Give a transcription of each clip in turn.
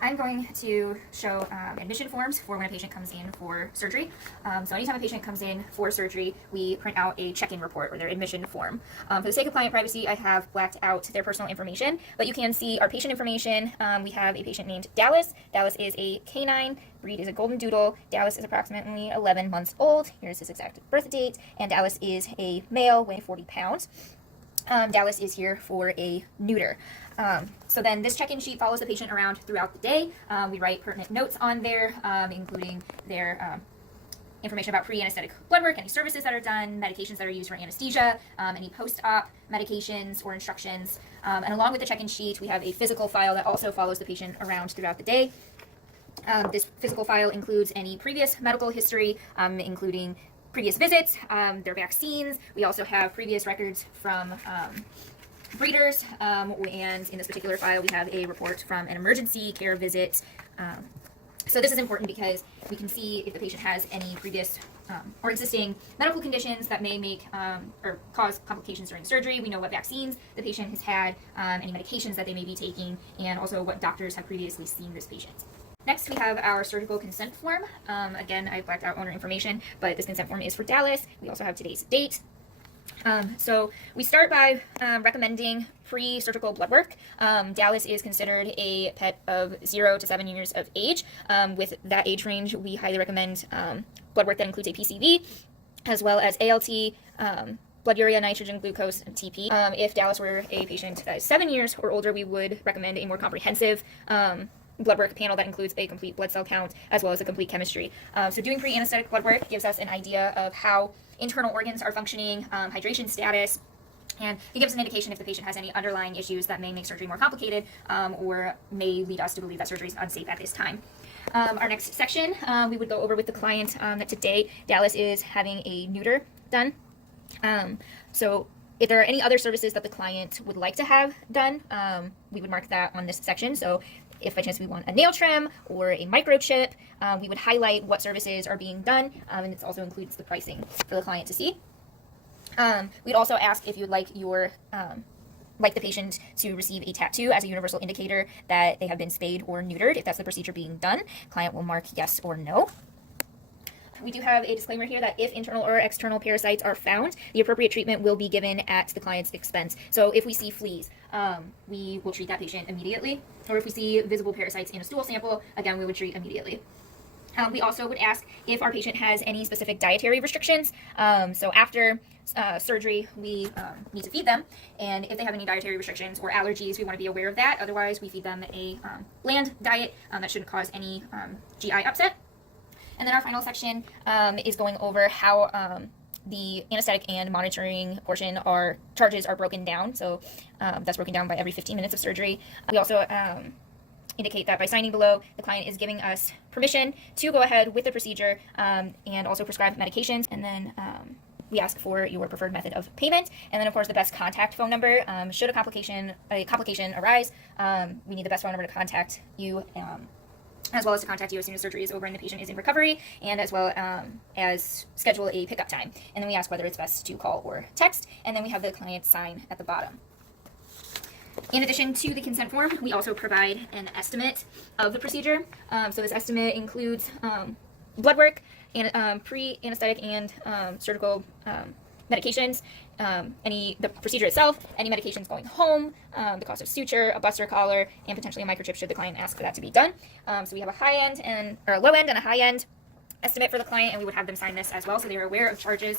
I'm going to show admission forms for when a patient comes in for surgery. So anytime a patient comes in for surgery, we print out a check-in report or their admission form. For the sake of client privacy, I have blacked out their personal information, but you can see our patient information. We have a patient named Dallas. Dallas is a canine, breed is a golden doodle. Dallas is approximately 11 months old. Here's his exact birth date, and Dallas is a male, weighing 40 pounds. Dallas is here for a neuter. So then this check-in sheet follows the patient around throughout the day. We write pertinent notes on there, including their information about pre-anesthetic blood work, any services that are done, medications that are used for anesthesia, any post-op medications or instructions. And along with the check-in sheet, we have a physical file that also follows the patient around throughout the day. This physical file includes any previous medical history, including previous visits, their vaccines. We also have previous records from breeders, and in this particular file we have a report from an emergency care visit. So this is important because we can see if the patient has any previous or existing medical conditions that may make or cause complications during surgery. We know what vaccines the patient has had, any medications that they may be taking, and also what doctors have previously seen this patient. Next, we have our surgical consent form. Again, I blacked out owner information, but this consent form is for Dallas. We also have today's date. So we start by recommending pre-surgical blood work. Dallas is considered a pet of 0 to 7 years of age. With that age range, we highly recommend blood work that includes a PCV, as well as ALT, blood urea, nitrogen, glucose, and TP. If Dallas were a patient that is 7 years or older, we would recommend a more comprehensive blood work panel that includes a complete blood cell count as well as a complete chemistry. So doing pre-anesthetic blood work gives us an idea of how internal organs are functioning, hydration status, and it gives an indication if the patient has any underlying issues that may make surgery more complicated or may lead us to believe that surgery is unsafe at this time. Our next section, we would go over with the client that today Dallas is having a neuter done. So if there are any other services that the client would like to have done, we would mark that on this section. So if by chance we want a nail trim or a microchip, we would highlight what services are being done, and it also includes the pricing for the client to see. We'd also ask if you'd like your the patient to receive a tattoo as a universal indicator that they have been spayed or neutered. If that's the procedure being done, client will mark yes or no. We do have a disclaimer here that if internal or external parasites are found, the appropriate treatment will be given at the client's expense. So if we see fleas, we will treat that patient immediately. Or if we see visible parasites in a stool sample, again, we would treat immediately. We also would ask if our patient has any specific dietary restrictions. So after surgery, we need to feed them. And if they have any dietary restrictions or allergies, we want to be aware of that. Otherwise, we feed them a bland diet that shouldn't cause any GI upset. And then our final section is going over how the anesthetic and monitoring portion charges are broken down. So that's broken down by every 15 minutes of surgery. We also indicate that by signing below, the client is giving us permission to go ahead with the procedure and also prescribe medications. And then we ask for your preferred method of payment. And then, of course, the best contact phone number. Should a complication arise, we need the best phone number to contact you, as well as to contact you as soon as surgery is over and the patient is in recovery, and as well as schedule a pickup time. And then we ask whether it's best to call or text, and then we have the client sign at the bottom. In addition to the consent form, we also provide an estimate of the procedure. So this estimate includes blood work, and pre-anesthetic and surgical medications, the procedure itself, any medications going home, the cost of suture, a buster collar, and potentially a microchip should the client ask for that to be done. So we have a low end and a high end estimate for the client, and we would have them sign this as well so they are aware of charges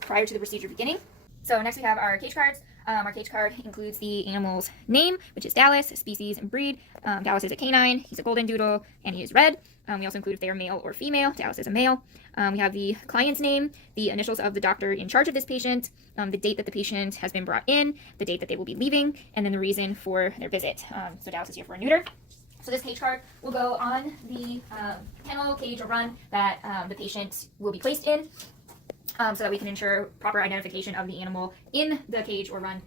prior to the procedure beginning. So next we have our cage cards. Our cage card includes the animal's name, which is Dallas, species and breed. Dallas is a canine, he's a golden doodle, and he is red. We also include if they are male or female. Dallas is a male. We have the client's name, the initials of the doctor in charge of this patient, the date that the patient has been brought in, the date that they will be leaving, and then the reason for their visit. So Dallas is here for a neuter. So this cage card will go on the kennel, cage, or run that the patient will be placed in, so that we can ensure proper identification of the animal in the cage or run.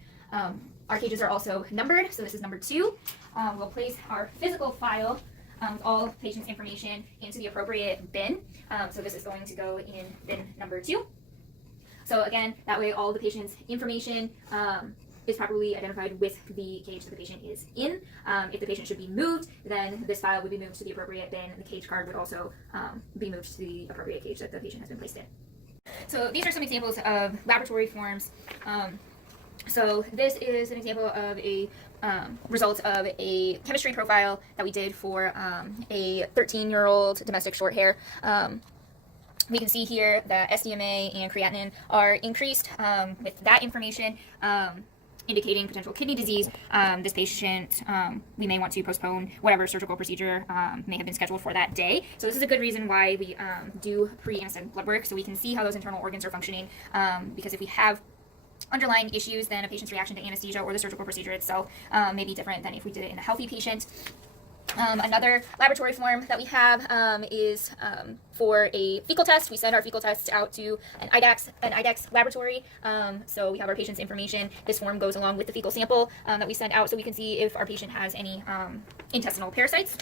Our cages are also numbered, so this is number 2. We'll place our physical file with all patient's information into the appropriate bin. So this is going to go in bin number 2. So again, that way all the patient's information is properly identified with the cage that the patient is in. If the patient should be moved, then this file would be moved to the appropriate bin. The cage card would also be moved to the appropriate cage that the patient has been placed in. So these are some examples of laboratory forms. So this is an example of a result of a chemistry profile that we did for a 13-year-old domestic short hair. We can see here that SDMA and creatinine are increased with that information indicating potential kidney disease. This patient, we may want to postpone whatever surgical procedure may have been scheduled for that day. So this is a good reason why we do pre-anesthetic blood work, so we can see how those internal organs are functioning, because if we have underlying issues, then a patient's reaction to anesthesia or the surgical procedure itself may be different than if we did it in a healthy patient. Another laboratory form that we have is for a fecal test. We send our fecal tests out to an IDEX laboratory. So we have our patient's information. This form goes along with the fecal sample that we send out, so we can see if our patient has any intestinal parasites.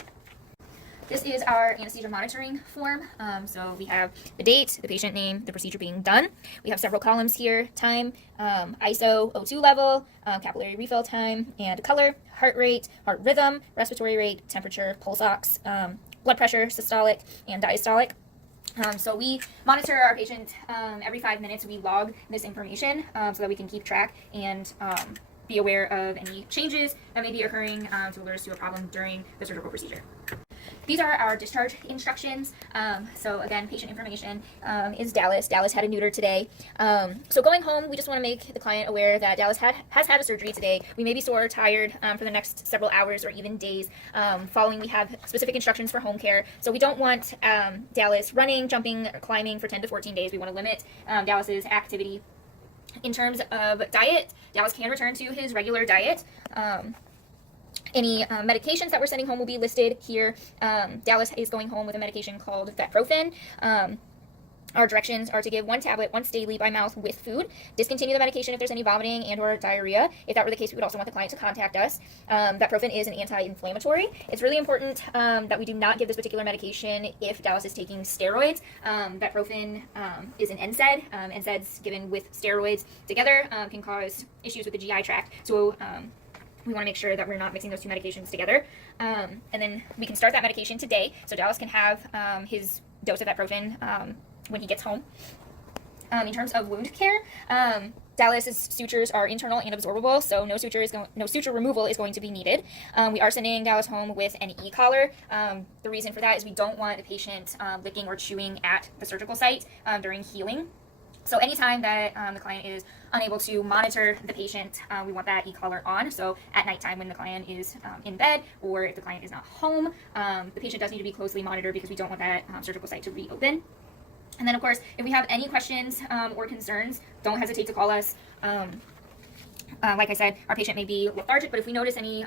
This is our anesthesia monitoring form. So we have the date, the patient name, the procedure being done. We have several columns here: time, ISO, O2 level, capillary refill time, and color, heart rate, heart rhythm, respiratory rate, temperature, pulse ox, blood pressure, systolic and diastolic. So we monitor our patient every 5 minutes. We log this information so that we can keep track and be aware of any changes that may be occurring to alert us to a problem during the surgical procedure. These are our discharge instructions. So again, patient information is Dallas. Dallas had a neuter today. So going home, we just want to make the client aware that Dallas has had a surgery today. We may be sore or tired for the next several hours or even days. Following, we have specific instructions for home care. So we don't want Dallas running, jumping, or climbing for 10 to 14 days. We want to limit Dallas's activity. In terms of diet, Dallas can return to his regular diet. Any medications that we're sending home will be listed here. Dallas is going home with a medication called Vetprofen. Our directions are to give 1 tablet once daily by mouth with food. Discontinue the medication if there's any vomiting and or diarrhea. If that were the case, we would also want the client to contact us. Vetprofen is an anti-inflammatory. It's really important that we do not give this particular medication if Dallas is taking steroids. Vetprofen is an NSAID. NSAIDs given with steroids together can cause issues with the GI tract. So we want to make sure that we're not mixing those two medications together. And then we can start that medication today, so Dallas can have his dose of Vetprofen when he gets home. In terms of wound care, Dallas's sutures are internal and absorbable, so no suture removal is going to be needed. We are sending Dallas home with an e-collar. The reason for that is we don't want a patient licking or chewing at the surgical site during healing. So anytime that the client is unable to monitor the patient, we want that e-collar on. So at nighttime when the client is in bed, or if the client is not home, the patient does need to be closely monitored because we don't want that surgical site to reopen. And then of course, if we have any questions or concerns, don't hesitate to call us. Like I said, our patient may be lethargic, but if we notice any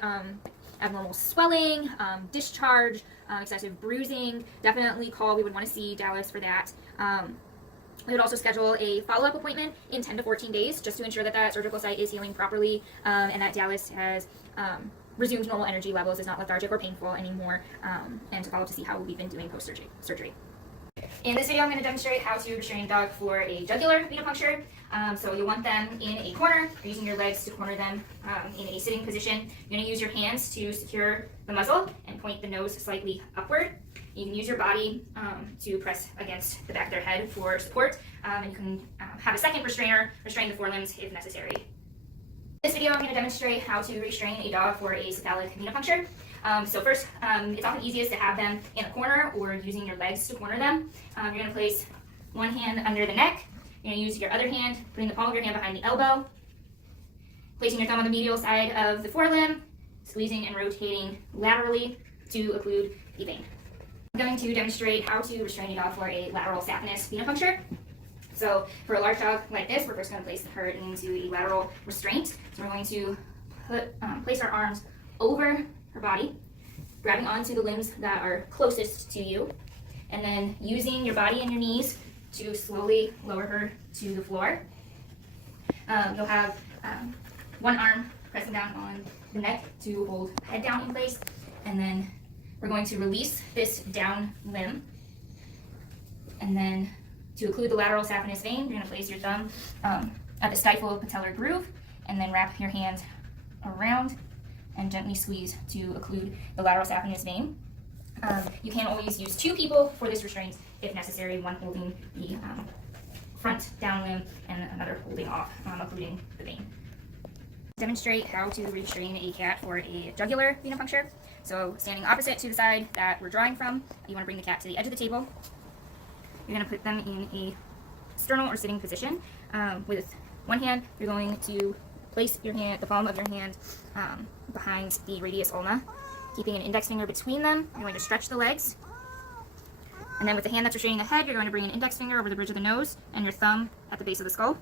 abnormal swelling, discharge, excessive bruising, definitely call. We would want to see Dallas for that. We would also schedule a follow-up appointment in 10 to 14 days just to ensure that that surgical site is healing properly and that Dallas has resumed normal energy levels, is not lethargic or painful anymore, and to follow to see how we've been doing post-surgery. In this video, I'm going to demonstrate how to restrain a dog for a jugular venipuncture. So you'll want them in a corner, or using your legs to corner them in a sitting position. You're going to use your hands to secure the muzzle and point the nose slightly upward. You can use your body to press against the back of their head for support, and you can have a second restrainer restrain the forelimbs if necessary. In this video, I'm going to demonstrate how to restrain a dog for a cephalic venipuncture. So first, it's often easiest to have them in a corner or using your legs to corner them. You're going to place one hand under the neck. You're going to use your other hand, putting the palm of your hand behind the elbow, placing your thumb on the medial side of the forelimb, squeezing and rotating laterally to occlude the vein. I'm going to demonstrate how to restrain a dog for a lateral saphenous venipuncture. So for a large dog like this, we're first going to place her into a lateral restraint. So we're going to place our arms over her body, grabbing onto the limbs that are closest to you, and then using your body and your knees to slowly lower her to the floor. You'll have one arm pressing down on the neck to hold the head down in place, and then we're going to release this down limb. And then to occlude the lateral saphenous vein, you're going to place your thumb at the stifle patellar groove and then wrap your hand around and gently squeeze to occlude the lateral saphenous vein. You can always use 2 people for this restraint if necessary, one holding the front down limb and another holding off, occluding the vein. Demonstrate how to restrain a cat for a jugular venipuncture. So standing opposite to the side that we're drawing from, you want to bring the cat to the edge of the table. You're going to put them in a sternal or sitting position. With one hand, you're going to place your hand, the palm of your hand, behind the radius ulna, keeping an index finger between them. You're going to stretch the legs. And then with the hand that's restraining the head, you're going to bring an index finger over the bridge of the nose and your thumb at the base of the skull.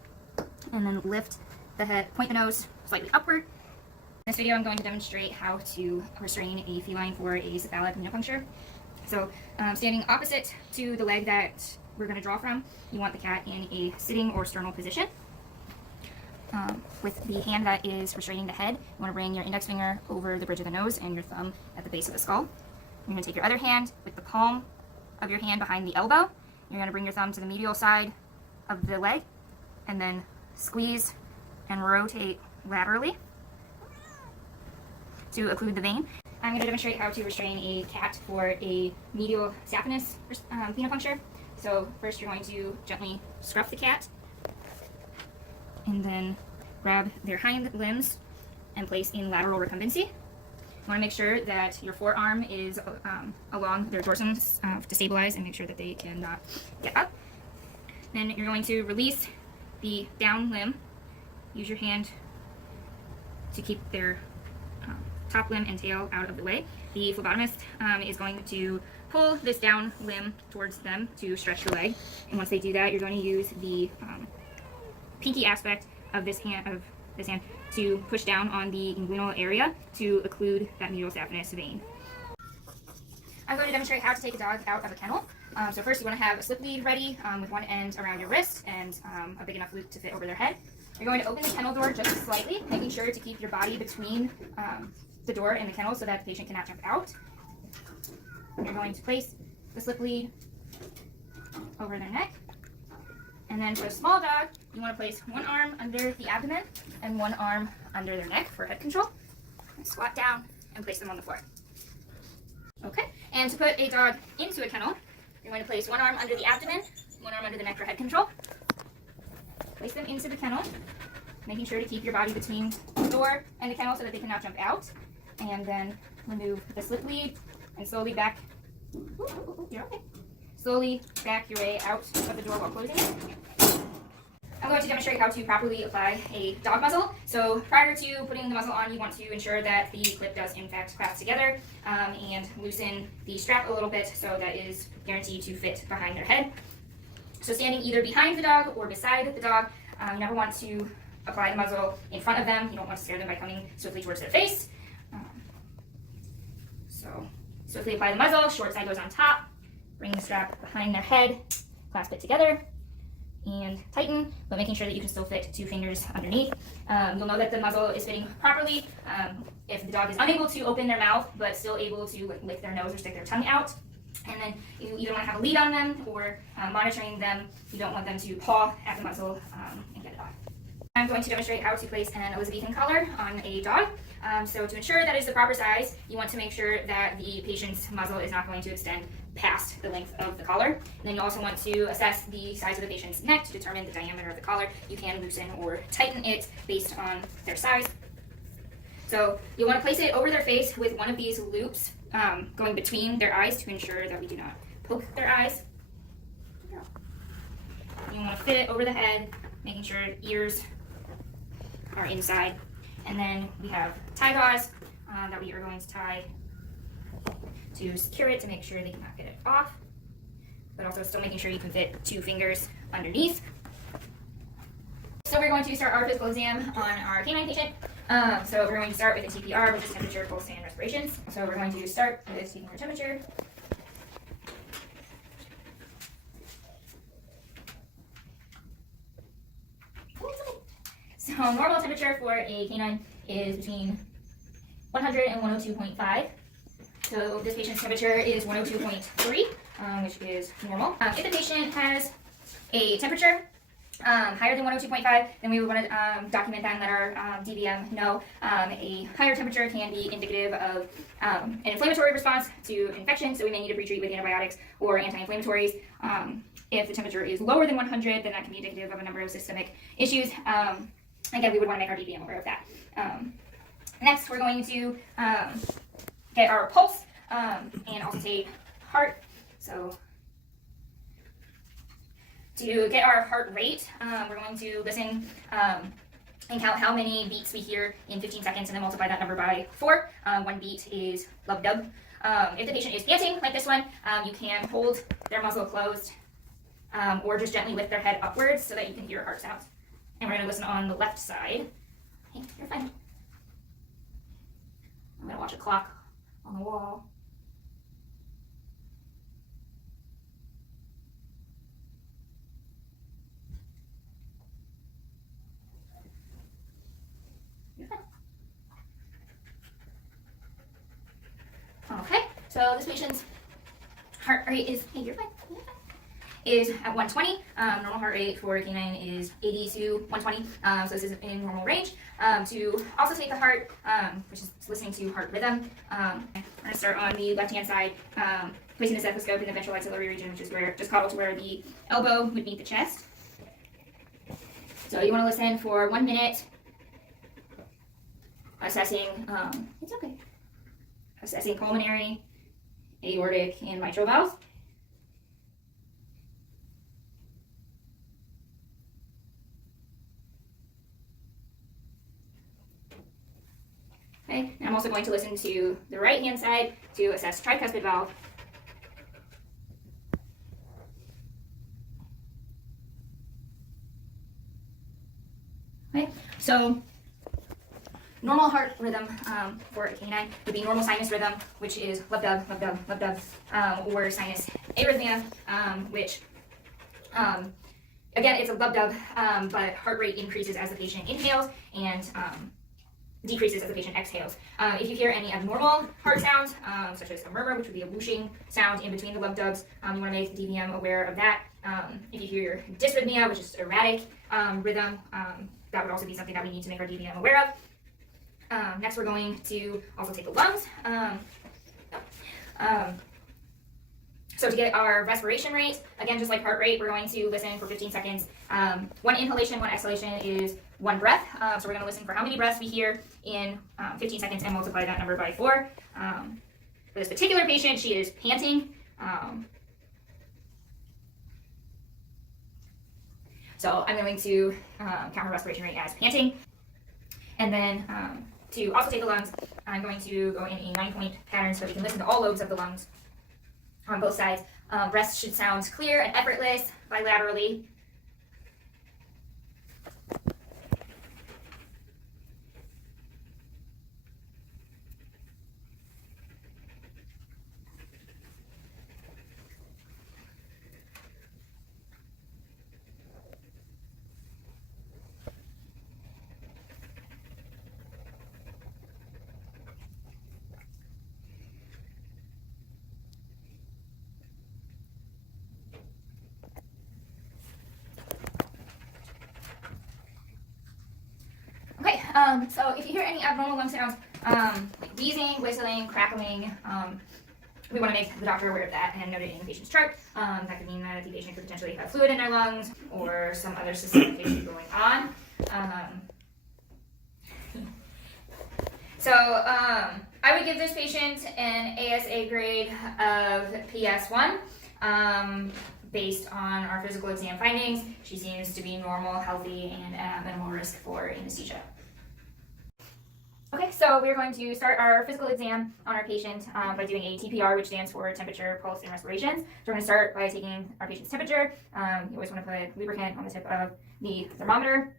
And then lift the head, point the nose slightly upward. In this video, I'm going to demonstrate how to restrain a feline for a cephalic venipuncture. So standing opposite to the leg that we're going to draw from, you want the cat in a sitting or sternal position. With the hand that is restraining the head, you want to bring your index finger over the bridge of the nose and your thumb at the base of the skull. You're going to take your other hand with the palm of your hand behind the elbow. You're going to bring your thumb to the medial side of the leg and then squeeze and rotate laterally to occlude the vein. I'm going to demonstrate how to restrain a cat for a medial saphenous venipuncture. So first you're going to gently scruff the cat and then grab their hind limbs and place in lateral recumbency. You want to make sure that your forearm is along their dorsum to stabilize and make sure that they cannot get up. Then you're going to release the down limb. Use your hand to keep their top limb and tail out of the way. The phlebotomist is going to pull this down limb towards them to stretch the leg. And once they do that, you're going to use the pinky aspect of this hand to push down on the inguinal area to occlude that medial saphenous vein. I'm going to demonstrate how to take a dog out of a kennel. So first you want to have a slip lead ready with one end around your wrist and a big enough loop to fit over their head. You're going to open the kennel door just slightly, making sure to keep your body between the door and the kennel so that the patient cannot jump out. You're going to place the slip lead over their neck. And then for a small dog, you want to place one arm under the abdomen and one arm under their neck for head control. And squat down and place them on the floor. Okay, and to put a dog into a kennel, you're going to place one arm under the abdomen, one arm under the neck for head control. Place them into the kennel, making sure to keep your body between the door and the kennel so that they cannot jump out. And then remove the slip lead and slowly back. You're okay. Slowly back your way out of the door while closing it. I'm going to demonstrate how to properly apply a dog muzzle. So prior to putting the muzzle on, you want to ensure that the clip does in fact clasp together and loosen the strap a little bit so that is guaranteed to fit behind their head. So standing either behind the dog or beside the dog, you never want to apply the muzzle in front of them. You don't want to scare them by coming swiftly towards their face. So swiftly apply the muzzle, short side goes on top, bring the strap behind their head, clasp it together, and tighten, but making sure that you can still fit 2 fingers underneath. You'll know that the muzzle is fitting properly if the dog is unable to open their mouth, but still able to lick their nose or stick their tongue out. And then you either want to have a lead on them or monitoring them. You don't want them to paw at the muzzle and get it off. I'm going to demonstrate how to place an Elizabethan collar on a dog. So to ensure that it's the proper size, you want to make sure that the patient's muzzle is not going to extend past the length of the collar. And then you also want to assess the size of the patient's neck to determine the diameter of the collar. You can loosen or tighten it based on their size. So you'll want to place it over their face with one of these loops going between their eyes to ensure that we do not poke their eyes. You want to fit it over the head, making sure ears are inside. And then we have tie gauze that we are going to tie to secure it to make sure they cannot get it off, but also still making sure you can fit 2 fingers underneath. So we're going to start our physical exam on our canine patient. So we're going to start with a TPR, which is temperature, pulse, and respirations. So we're going to start with taking her temperature. So normal temperature for a canine is between 100 and 102.5. So this patient's temperature is 102.3, which is normal. If the patient has a temperature higher than 102.5, then we would want to document that and let our DVM know. A higher temperature can be indicative of an inflammatory response to infection, so we may need to pre-treat with antibiotics or anti-inflammatories. If the temperature is lower than 100, then that can be indicative of a number of systemic issues. Again, we would want to make our DVM aware of that. Next, we're going to get our pulse and also take heart. So to get our heart rate, we're going to listen and count how many beats we hear in 15 seconds and then multiply that number by 4. 1 beat is lub-dub. If the patient is panting, like this one, you can hold their muzzle closed or just gently lift their head upwards so that you can hear heart sounds. And we're going to listen on the left side. Hey, you're fine. I'm going to watch a clock on the wall. Okay, so this patient's heart rate is, hey, you're fine, is at 120. Normal heart rate for a canine is 80 to 120, so this is in normal range. To also take the heart, which is listening to heart rhythm, we're going to start on the left-hand side, placing the stethoscope in the ventral axillary region, which is where, just caudal to where the elbow would meet the chest. So you want to listen for 1 minute, assessing, it's okay. Assessing pulmonary, aortic, and mitral valves. Okay, and I'm also going to listen to the right-hand side to assess tricuspid valve. Okay, so normal heart rhythm for a canine would be normal sinus rhythm, which is lub-dub, lub-dub, lub-dub, or sinus arrhythmia, which, again, it's a lub-dub, but heart rate increases as the patient inhales and decreases as the patient exhales. If you hear any abnormal heart sounds, such as a murmur, which would be a whooshing sound in between the lub-dubs, you want to make the DVM aware of that. If you hear dysrhythmia, which is erratic rhythm, that would also be something that we need to make our DVM aware of. Next, we're going to also take the lungs. So to get our respiration rate, again, just like heart rate, we're going to listen for 15 seconds. 1 inhalation, 1 exhalation is 1 breath. So we're going to listen for how many breaths we hear in 15 seconds and multiply that number by 4. For this particular patient, she is panting. So I'm going to count her respiration rate as panting. And then to also take the lungs, I'm going to go in a 9-point pattern so we can listen to all lobes of the lungs on both sides. Breaths should sound clear and effortless bilaterally. So if you hear any abnormal lung sounds, like wheezing, whistling, crackling, we want to make the doctor aware of that and note it in the patient's chart. That could mean that the patient could potentially have fluid in their lungs or some other systemic issue going on. I would give this patient an ASA grade of PS1. Based on our physical exam findings, she seems to be normal, healthy, and at minimal risk for anesthesia. Okay, so we're going to start our physical exam on our patient by doing a TPR, which stands for temperature, pulse, and respirations. So we're going to start by taking our patient's temperature. You always want to put lubricant on the tip of the thermometer.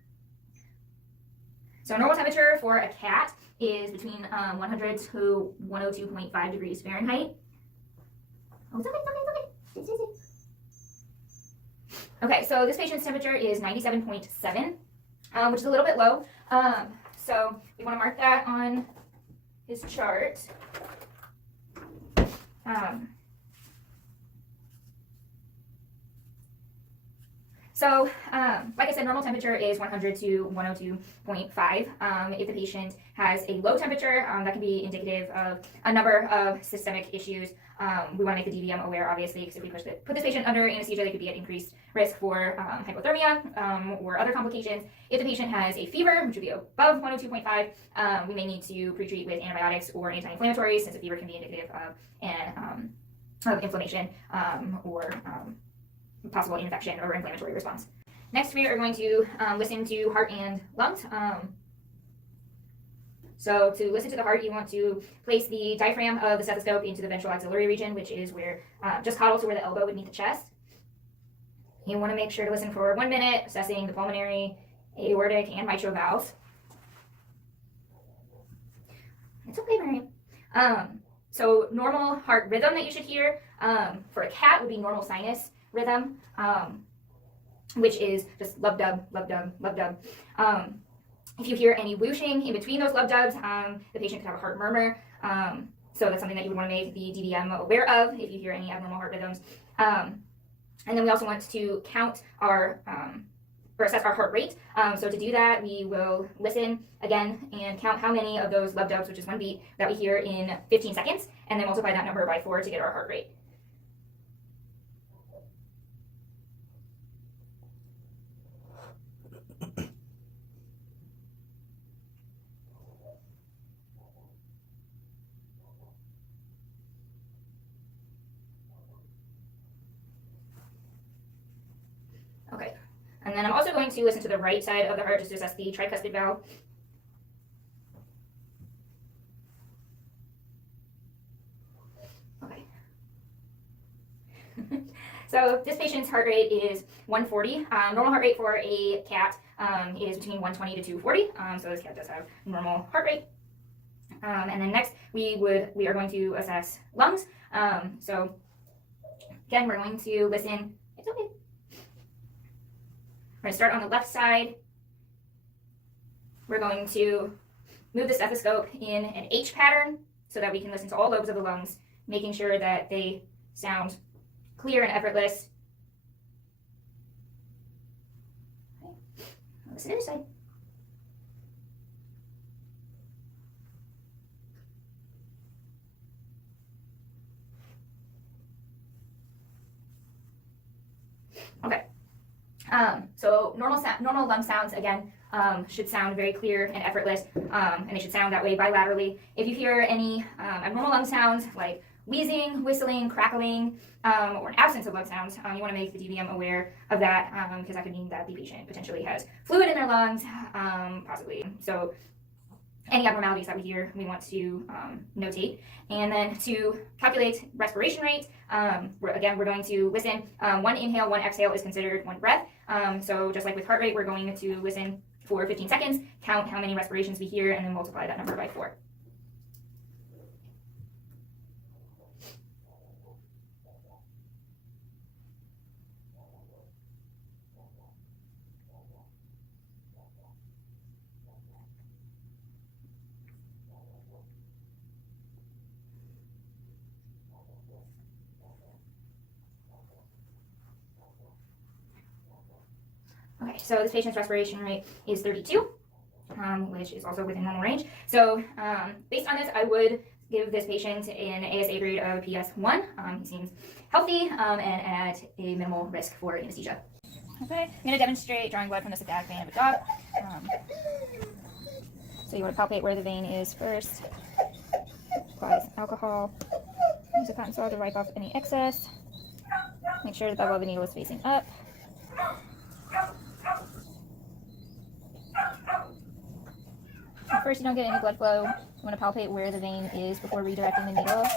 So normal temperature for a cat is between 100 to 102.5 degrees Fahrenheit. Oh, it's okay, it's okay. Okay, so this patient's temperature is 97.7, which is a little bit low. So we want to mark that on his chart. So So, like I said, normal temperature is 100 to 102.5. If the patient has a low temperature, that can be indicative of a number of systemic issues. We want to make the DVM aware, obviously, because if we put this patient under anesthesia, they could be at increased risk for hypothermia or other complications. If the patient has a fever, which would be above 102.5, we may need to pre-treat with antibiotics or anti-inflammatories, since a fever can be indicative of inflammation or possible infection or inflammatory response. Next, we are going to listen to heart and lungs. So to listen to the heart, you want to place the diaphragm of the stethoscope into the ventral axillary region, which is where, just caudal to where the elbow would meet the chest. You want to make sure to listen for 1 minute, assessing the pulmonary, aortic, and mitral valves. It's okay, Mary. So normal heart rhythm that you should hear for a cat would be normal sinus rhythm, which is just lub dub, lub dub, lub dub. If you hear any whooshing in between those lub dubs, the patient could have a heart murmur. So that's something that you would want to make the DVM aware of if you hear any abnormal heart rhythms. And then we also want to count our or assess our heart rate. So to do that, we will listen again and count how many of those lub dubs, which is 1 beat, that we hear in 15 seconds, and then multiply that number by 4 to get our heart rate. Okay, and then I'm also going to listen to the right side of the heart just to assess the tricuspid valve. Okay. So this patient's heart rate is 140. Normal heart rate for a cat is between 120 to 240. So this cat does have normal heart rate. And then next we are going to assess lungs. So again, we're going to listen. It's okay. We're going to start on the left side. We're going to move the stethoscope in an H pattern so that we can listen to all lobes of the lungs, making sure that they sound clear and effortless. Okay. Listen to this side. Okay. So normal lung sounds, again, should sound very clear and effortless, and they should sound that way bilaterally. If you hear any abnormal lung sounds like wheezing, whistling, crackling, or an absence of lung sounds, you want to make the DVM aware of that, because that could mean that the patient potentially has fluid in their lungs, possibly. So any abnormalities that we hear, we want to notate. And then to calculate respiration rate, we're going to listen. 1 inhale, 1 exhale is considered 1 breath. So just like with heart rate, we're going to listen for 15 seconds, count how many respirations we hear, and then multiply that number by 4. Okay, so this patient's respiration rate is 32, which is also within normal range. So based on this, I would give this patient an ASA grade of PS1. He seems healthy and at a minimal risk for anesthesia. Okay, I'm going to demonstrate drawing blood from the cephalic vein of a dog. So you want to palpate where the vein is first. Apply alcohol. Use a cotton swab to wipe off any excess. Make sure the bevel of the needle is facing up. First, you don't get any blood flow. You want to palpate where the vein is before redirecting the needle.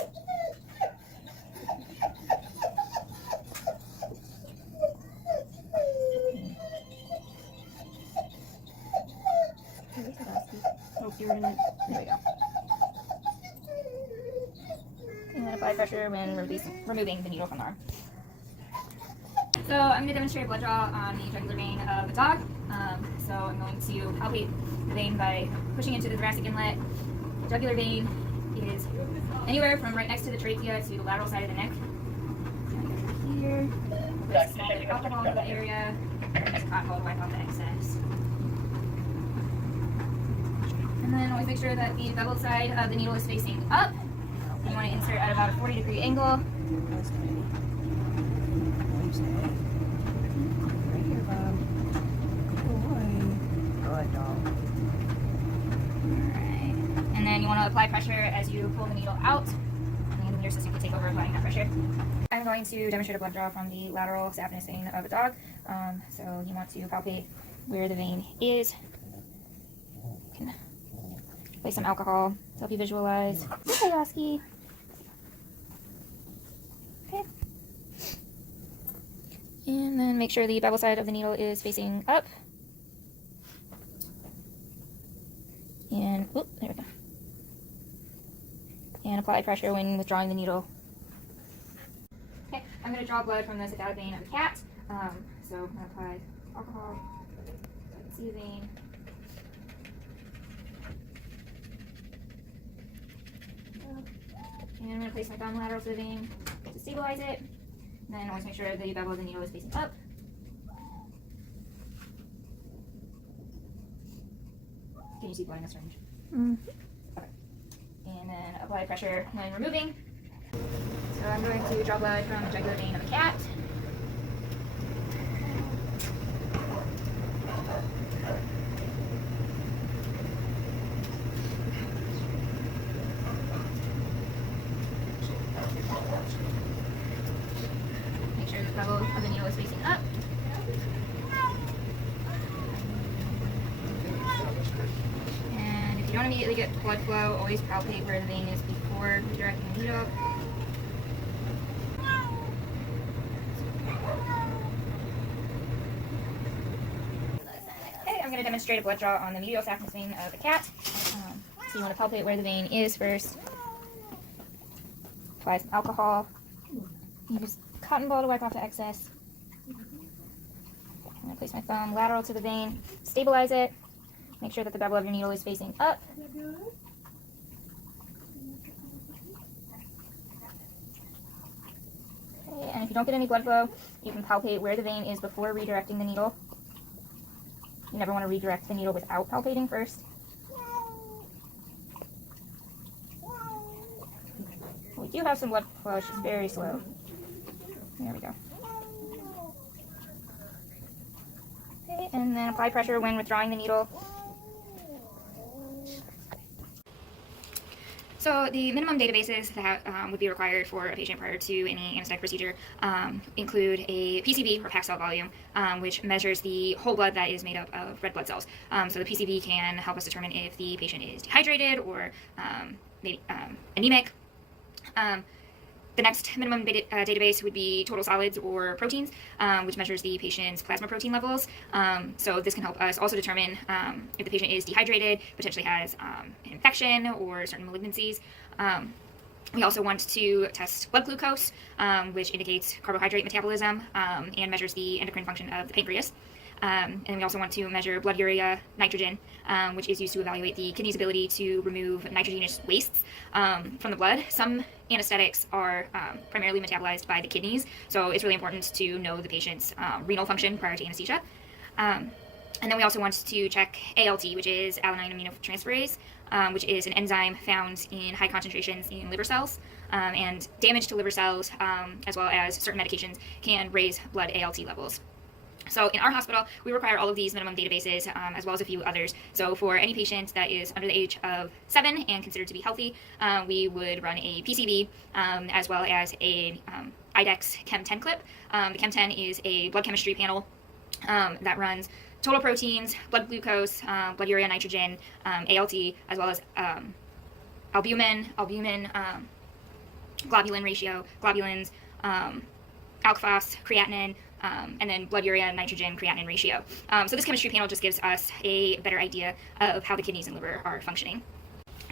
Oh, you're in it. There we go. And then apply pressure when removing the needle from the arm. So I'm going to demonstrate a blood draw on the jugular vein of a dog. So I'm going to palpate the vein by pushing into the thoracic inlet. The jugular vein is anywhere from right next to the trachea to the lateral side of the neck. Here, put a small bit of alcohol in that area. cotton ball to wipe off the excess. And then always make sure that the beveled side of the needle is facing up. And you want to insert at about a 40-degree angle. And then you want to apply pressure as you pull the needle out. And your assistant can take over applying that pressure. I'm going to demonstrate a blood draw from the lateral saphenous vein of a dog. So you want to palpate where the vein is. You can place some alcohol to help you visualize. Okay, Oski. Okay. And then make sure the bevel side of the needle is facing up. And, whoop, there we go. And apply pressure when withdrawing the needle. Okay, I'm going to draw blood from the cephalic vein of the cat. So I'm going to apply alcohol, see the vein. And I'm going to place my thumb lateral to the vein to stabilize it. And then always make sure the bevel of the needle is facing up. Can you see blood in this range? Okay. And then apply pressure when removing. So I'm going to draw blood from the jugular vein of a cat. Make sure the bevel of the needle is facing up. And if you don't immediately get blood flow, always palpate where the vein is before redirecting the needle. Okay, I'm going to demonstrate a blood draw on the medial saphenous vein of a cat. So you want to palpate where the vein is first. Apply some alcohol. Use cotton ball to wipe off the excess. I'm going to place my thumb lateral to the vein, stabilize it. Make sure that the bevel of your needle is facing up. Okay, and if you don't get any blood flow, you can palpate where the vein is before redirecting the needle. You never want to redirect the needle without palpating first. We do have some blood flow, it's just very slow. There we go. Okay, and then apply pressure when withdrawing the needle. So the minimum databases that would be required for a patient prior to any anesthetic procedure include a PCV, or packed cell volume, which measures the whole blood that is made up of red blood cells. So the PCV can help us determine if the patient is dehydrated or maybe anemic. The next minimum database would be total solids or proteins, which measures the patient's plasma protein levels. So this can help us also determine if the patient is dehydrated, potentially has an infection or certain malignancies. We also want to test blood glucose, which indicates carbohydrate metabolism and measures the endocrine function of the pancreas. And we also want to measure blood urea nitrogen, which is used to evaluate the kidney's ability to remove nitrogenous wastes from the blood. Some anesthetics are primarily metabolized by the kidneys, so it's really important to know the patient's renal function prior to anesthesia. And then we also want to check ALT, which is alanine aminotransferase, which is an enzyme found in high concentrations in liver cells. And damage to liver cells, as well as certain medications, can raise blood ALT levels. So in our hospital, we require all of these minimum databases, as well as a few others. So for any patient that is under the age of 7 and considered to be healthy, we would run a PCV, as well as a IDEX Chem 10 clip. The Chem 10 is a blood chemistry panel that runs total proteins, blood glucose, blood urea nitrogen, ALT, as well as albumin, globulin ratio, globulins, alk-phos, creatinine, and then blood urea nitrogen creatinine ratio. So this chemistry panel just gives us a better idea of how the kidneys and liver are functioning.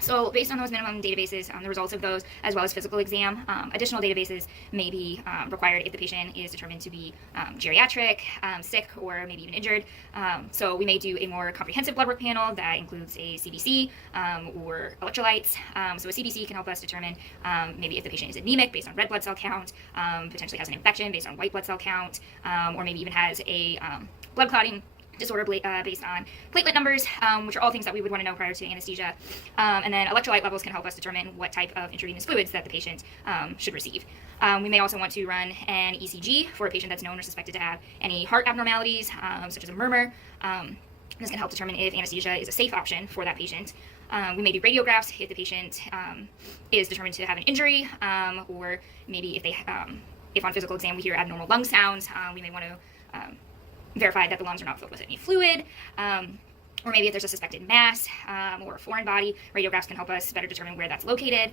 So based on those minimum databases, the results of those, as well as physical exam, additional databases may be required if the patient is determined to be geriatric, sick, or maybe even injured. So we may do a more comprehensive blood work panel that includes a CBC or electrolytes. So a CBC can help us determine maybe if the patient is anemic based on red blood cell count, potentially has an infection based on white blood cell count, or maybe even has a blood clotting disorder based on platelet numbers, which are all things that we would want to know prior to anesthesia. And then electrolyte levels can help us determine what type of intravenous fluids that the patient should receive. We may also want to run an ECG for a patient that's known or suspected to have any heart abnormalities, such as a murmur. This can help determine if anesthesia is a safe option for that patient. We may do radiographs if the patient is determined to have an injury, or maybe if on physical exam we hear abnormal lung sounds, we may want to verify that the lungs are not filled with any fluid, or maybe if there's a suspected mass or a foreign body, radiographs can help us better determine where that's located.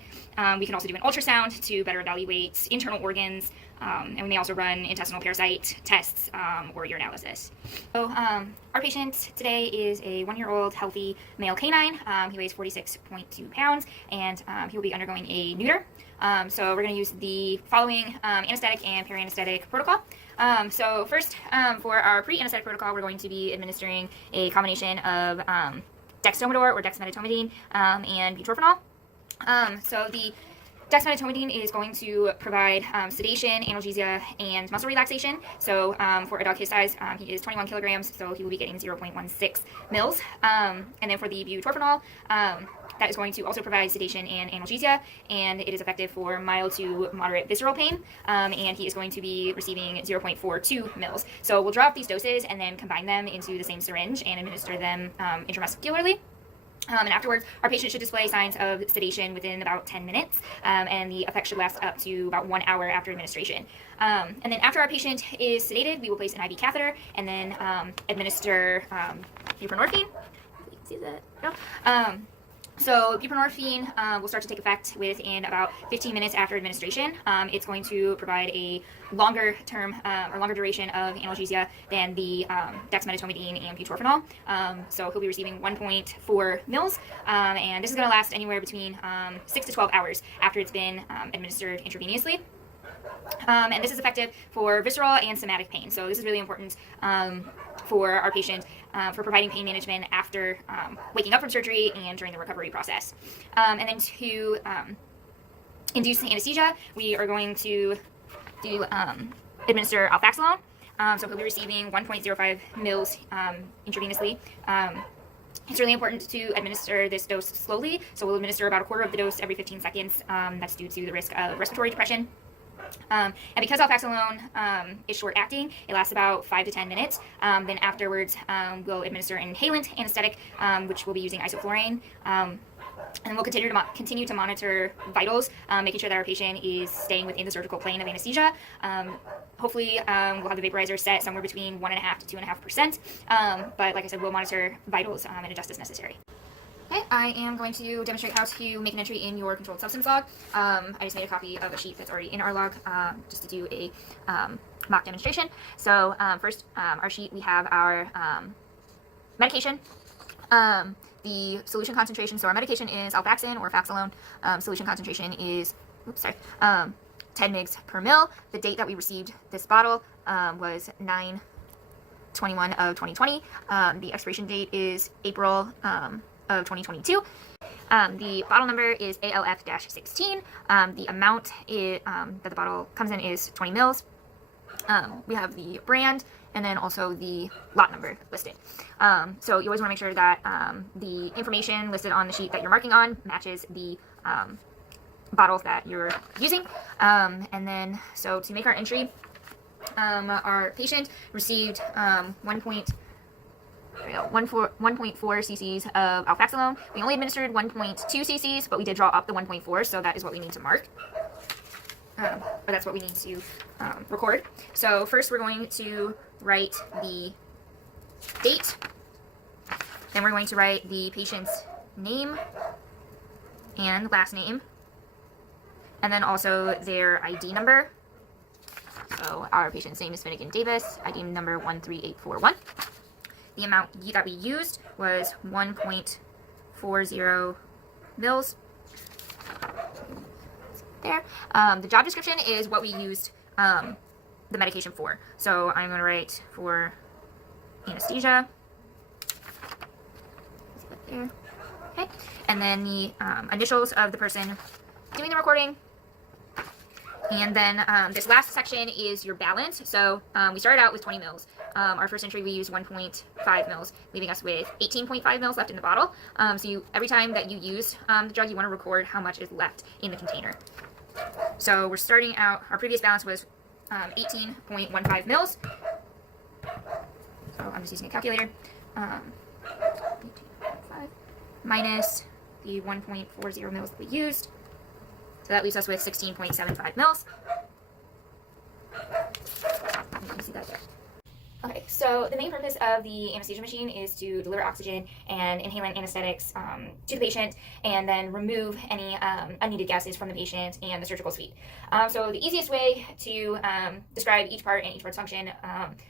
We can also do an ultrasound to better evaluate internal organs, and we may also run intestinal parasite tests or urinalysis. So our patient today is a 1-year-old healthy male canine. He weighs 46.2 pounds, and he will be undergoing a neuter. So we're going to use the following anesthetic and perianesthetic protocol. So first, for our pre-anesthetic protocol, we're going to be administering a combination of dextromethorphan or dexmedetomidine and butorphanol. So the dexmedetomidine is going to provide sedation, analgesia, and muscle relaxation. So for a dog his size, he is 21 kilograms, so he will be getting 0.16 mils. And then for the butorphanol, that is going to also provide sedation and analgesia, and it is effective for mild to moderate visceral pain, and he is going to be receiving 0.42 mils. So we'll draw up these doses and then combine them into the same syringe and administer them intramuscularly. And afterwards, our patient should display signs of sedation within about 10 minutes, and the effect should last up to about 1 hour after administration. And then after our patient is sedated, we will place an IV catheter and then administer buprenorphine. You can see that. No? So buprenorphine will start to take effect within about 15 minutes after administration. It's going to provide a longer term or longer duration of analgesia than the dexmedetomidine and butorphanol. So he'll be receiving 1.4 mils, and this is going to last anywhere between 6 to 12 hours after it's been administered intravenously. And this is effective for visceral and somatic pain. So this is really important for our patient for providing pain management after waking up from surgery and during the recovery process. And then to induce anesthesia, we are going to administer alfaxolone. So he'll be receiving 1.05 mils intravenously. It's really important to administer this dose slowly. So we'll administer about a quarter of the dose every 15 seconds. That's due to the risk of respiratory depression. And because alfaxolone is short-acting, it lasts about 5 to 10 minutes. Then afterwards, we'll administer an inhalant anesthetic, which we'll be using isoflurane. And we'll continue to monitor vitals, making sure that our patient is staying within the surgical plane of anesthesia. Hopefully, we'll have the vaporizer set somewhere between 1.5 to 2.5%. But like I said, we'll monitor vitals and adjust as necessary. Okay, I am going to demonstrate how to make an entry in your controlled substance log. I just made a copy of a sheet that's already in our log just to do a mock demonstration. So first, our sheet, we have our medication. The solution concentration, so our medication is alfaxin or alfaxolone. Solution concentration is, 10 mg per mil. The date that we received this bottle was 9/21 of 2020. The expiration date is April of 2022. The bottle number is ALF-16. The amount that the bottle comes in is 20 mils. We have the brand and then also the lot number listed. So you always want to make sure that the information listed on the sheet that you're marking on matches the bottles that you're using. And then, so to make our entry, our patient received 1.4 cc's of alfaxolone. We only administered 1.2 cc's, but we did draw up the 1.4, so that is what we need to mark. Or that's what we need to record. So first we're going to write the date, then we're going to write the patient's name and last name, and then also their ID number. So our patient's name is Finnegan Davis, ID number 13841. The amount that we used was 1.40 mils. There. The job description is what we used the medication for. So I'm going to write for anesthesia. There. Okay. And then the initials of the person doing the recording. And then this last section is your balance. So we started out with 20 mils. Our first entry we used 1.5 mils, leaving us with 18.5 mils left in the bottle. So every time that you use the drug, you want to record how much is left in the container. So we're starting out, our previous balance was 18.15 mils. So I'm just using a calculator. 18.5 minus the 1.40 mils that we used. So that leaves us with 16.75 mils. You can see that there. Okay, so the main purpose of the anesthesia machine is to deliver oxygen and inhalant anesthetics to the patient, and then remove any unneeded gases from the patient and the surgical suite. So the easiest way to describe each part and each part's function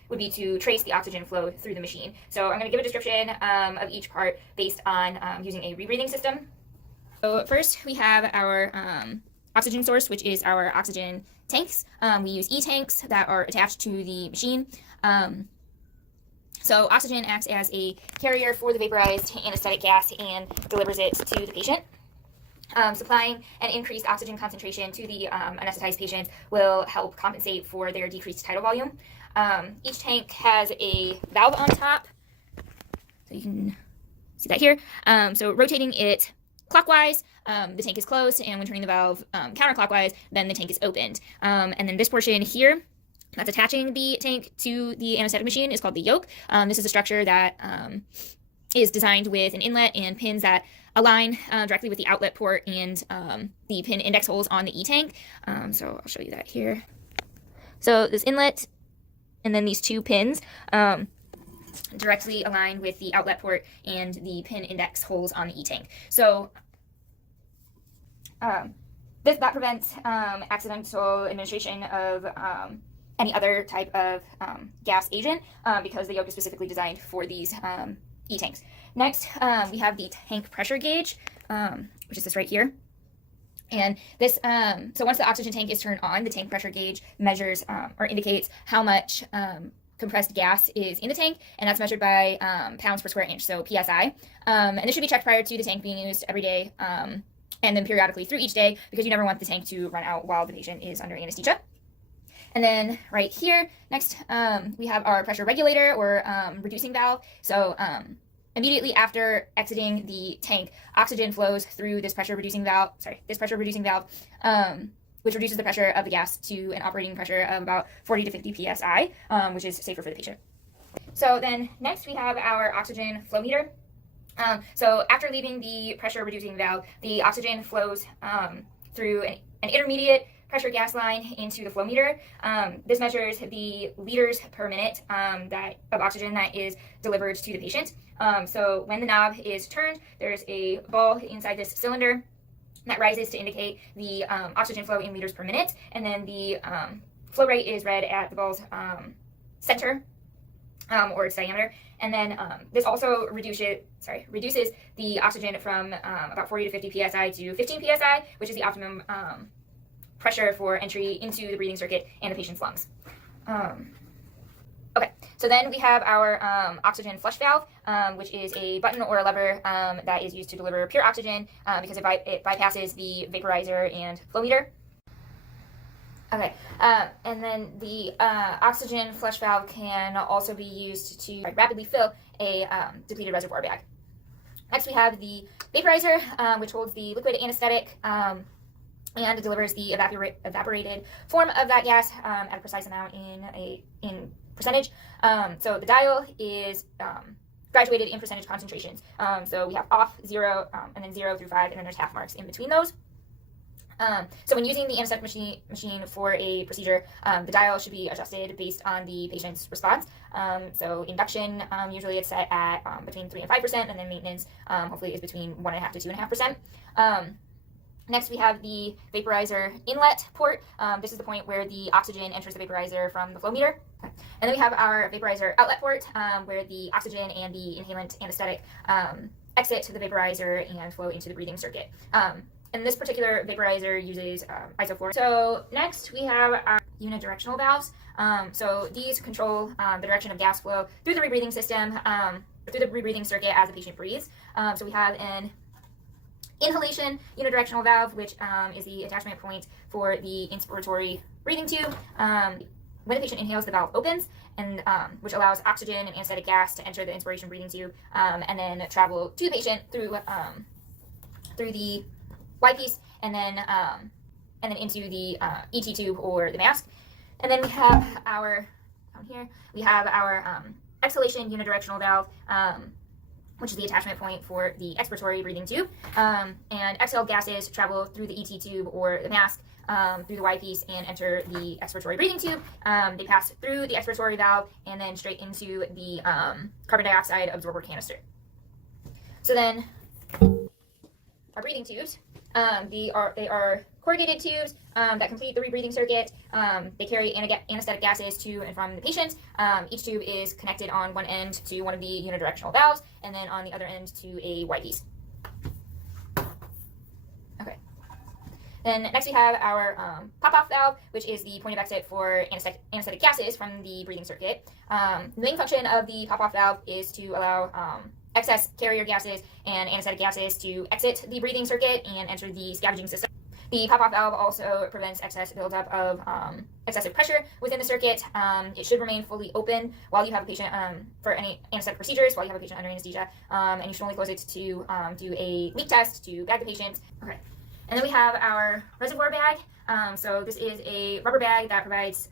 would be to trace the oxygen flow through the machine. So I'm going to give a description of each part based on using a rebreathing system. So first we have our oxygen source, which is our oxygen tanks. We use E-tanks that are attached to the machine. So oxygen acts as a carrier for the vaporized anesthetic gas and delivers it to the patient. Supplying an increased oxygen concentration to the anesthetized patient will help compensate for their decreased tidal volume. Each tank has a valve on top, so you can see that here. So rotating it clockwise, the tank is closed, and when turning the valve counterclockwise, then the tank is opened. And then this portion here that's attaching the tank to the anesthetic machine is called the yoke. This is a structure that is designed with an inlet and pins that align directly with the outlet port and the pin index holes on the E-tank. So I'll show you that here. So this inlet and then these two pins directly align with the outlet port and the pin index holes on the E-tank. So that prevents accidental administration of any other type of gas agent because the yoke is specifically designed for these E-tanks. Next, we have the tank pressure gauge, which is this right here. And this, so once the oxygen tank is turned on, the tank pressure gauge measures or indicates how much compressed gas is in the tank, and that's measured by pounds per square inch, so PSI. And this should be checked prior to the tank being used every day, and then periodically through each day, because you never want the tank to run out while the patient is under anesthesia. And then right here, next, we have our pressure regulator or reducing valve. So immediately after exiting the tank, oxygen flows through this pressure reducing valve, which reduces the pressure of the gas to an operating pressure of about 40 to 50 psi, which is safer for the patient. So then next we have our oxygen flow meter. So after leaving the pressure reducing valve, the oxygen flows through an intermediate pressure gas line into the flow meter. This measures the liters per minute of oxygen that is delivered to the patient. So when the knob is turned, there's a ball inside this cylinder that rises to indicate the oxygen flow in liters per minute, and then the flow rate is read at the ball's center or its diameter, and then this also reduces the oxygen from about 40 to 50 psi to 15 psi, which is the optimum pressure for entry into the breathing circuit and the patient's lungs. Okay, so then we have our oxygen flush valve, which is a button or a lever that is used to deliver pure oxygen because it bypasses the vaporizer and flow meter. Okay, and then the oxygen flush valve can also be used to rapidly fill a depleted reservoir bag. Next we have the vaporizer, which holds the liquid anesthetic and delivers the evaporated form of that gas at a precise amount in percentage. So the dial is graduated in percentage concentrations. So we have off, 0, and then 0 through 5, and then there's half marks in between those. So when using the anesthetic machine for a procedure, the dial should be adjusted based on the patient's response. So induction, usually it's set at between 3 and 5%, and then maintenance hopefully is between 1.5 to 2.5%. Next, we have the vaporizer inlet port. This is the point where the oxygen enters the vaporizer from the flow meter. And then we have our vaporizer outlet port, where the oxygen and the inhalant anesthetic exit the vaporizer and flow into the breathing circuit. And this particular vaporizer uses isoflurane. So next we have our unidirectional valves. So these control the direction of gas flow through the rebreathing system, through the rebreathing circuit as the patient breathes. So we have an inhalation unidirectional valve, which is the attachment point for the inspiratory breathing tube. When the patient inhales, the valve opens, and which allows oxygen and anesthetic gas to enter the inspiration breathing tube, and then travel to the patient through the Y piece, and then into the ET tube or the mask. And then we have our down here we have our exhalation unidirectional valve, which is the attachment point for the expiratory breathing tube. And exhaled gases travel through the ET tube or the mask, through the Y piece, and enter the expiratory breathing tube. They pass through the expiratory valve and then straight into the carbon dioxide absorber canister. So then our breathing tubes, they are corrugated tubes that complete the rebreathing circuit. They carry anesthetic gases to and from the patient. Each tube is connected on one end to one of the unidirectional valves, and then on the other end to a Y piece. Okay. Then next we have our pop-off valve, which is the point of exit for anesthetic gases from the breathing circuit. The main function of the pop-off valve is to allow excess carrier gases and anesthetic gases to exit the breathing circuit and enter the scavenging system. The pop-off valve also prevents excess buildup of excessive pressure within the circuit. It should remain fully open while you have a patient for any anesthetic procedures, while you have a patient under anesthesia, and you should only close it to do a leak test to bag the patient. Okay. And then we have our reservoir bag. So this is a rubber bag that provides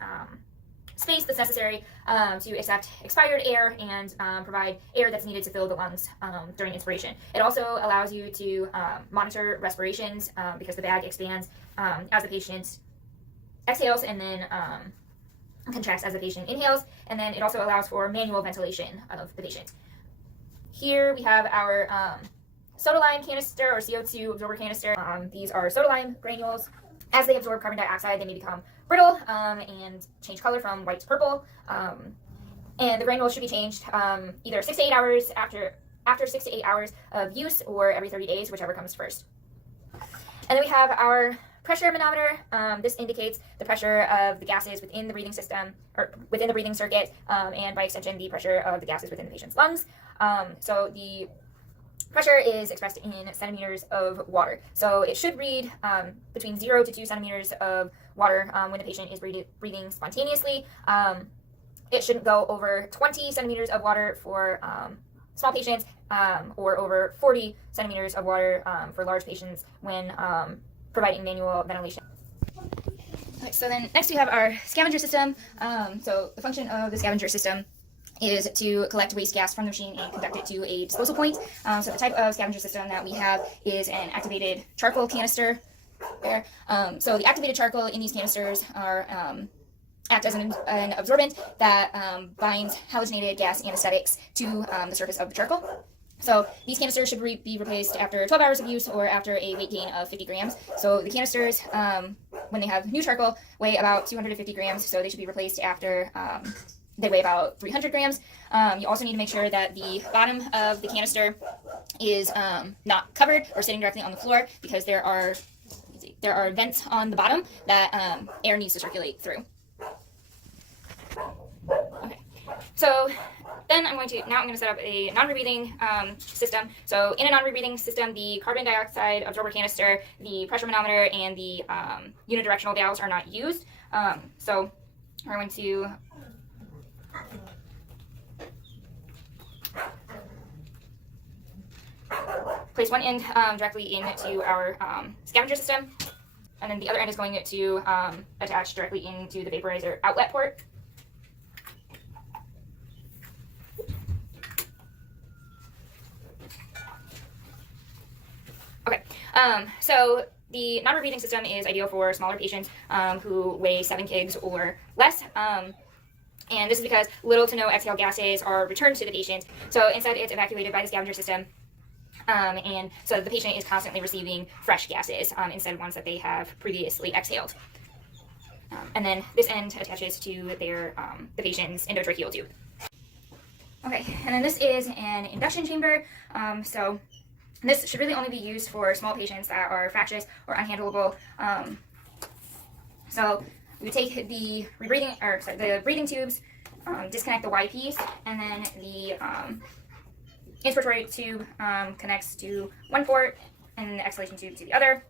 space that's necessary to accept expired air and provide air that's needed to fill the lungs during inspiration. It also allows you to monitor respirations because the bag expands as the patient exhales and then contracts as the patient inhales. And then it also allows for manual ventilation of the patient. Here we have our soda lime canister or CO2 absorber canister. These are soda lime granules. As they absorb carbon dioxide, they may become brittle and change color from white to purple. And the granules should be changed either 6 to 8 hours after 6 to 8 hours of use, or every 30 days, whichever comes first. And then we have our pressure manometer. This indicates the pressure of the gases within the breathing system, or within the breathing circuit, and by extension, the pressure of the gases within the patient's lungs. So the pressure is expressed in centimeters of water. So it should read between 0 to 2 centimeters of water when the patient is breathing spontaneously. It shouldn't go over 20 centimeters of water for small patients, or over 40 centimeters of water for large patients when providing manual ventilation. Okay, so then next we have our scavenger system. So the function of the scavenger system is to collect waste gas from the machine and conduct it to a disposal point. So the type of scavenger system that we have is an activated charcoal canister there. So the activated charcoal in these canisters are act as an absorbent that binds halogenated gas anesthetics to the surface of the charcoal. So these canisters should be replaced after 12 hours of use or after a weight gain of 50 grams. So the canisters, when they have new charcoal, weigh about 250 grams, so they should be replaced after they weigh about 300 grams. You also need to make sure that the bottom of the canister is not covered or sitting directly on the floor, because there are vents on the bottom that air needs to circulate through. Okay, so then I'm going to set up a non-rebreathing system. So in a non-rebreathing system, the carbon dioxide absorber canister, the pressure manometer, and the unidirectional valves are not used. So we're going to place one end directly into our scavenger system, and then the other end is going to attach directly into the vaporizer outlet port. Okay, so the non-rebreathing system is ideal for smaller patients who weigh 7 kgs or less. And this is because little to no exhale gases are returned to the patient. So instead, it's evacuated by the scavenger system. And so the patient is constantly receiving fresh gases instead of ones that they have previously exhaled. And then this end attaches to the patient's endotracheal tube. Okay, and then this is an induction chamber. So this should really only be used for small patients that are fractious or unhandleable. So we take the the breathing tubes, disconnect the Y piece, and then the inspiratory tube connects to one port, and the exhalation tube to the other.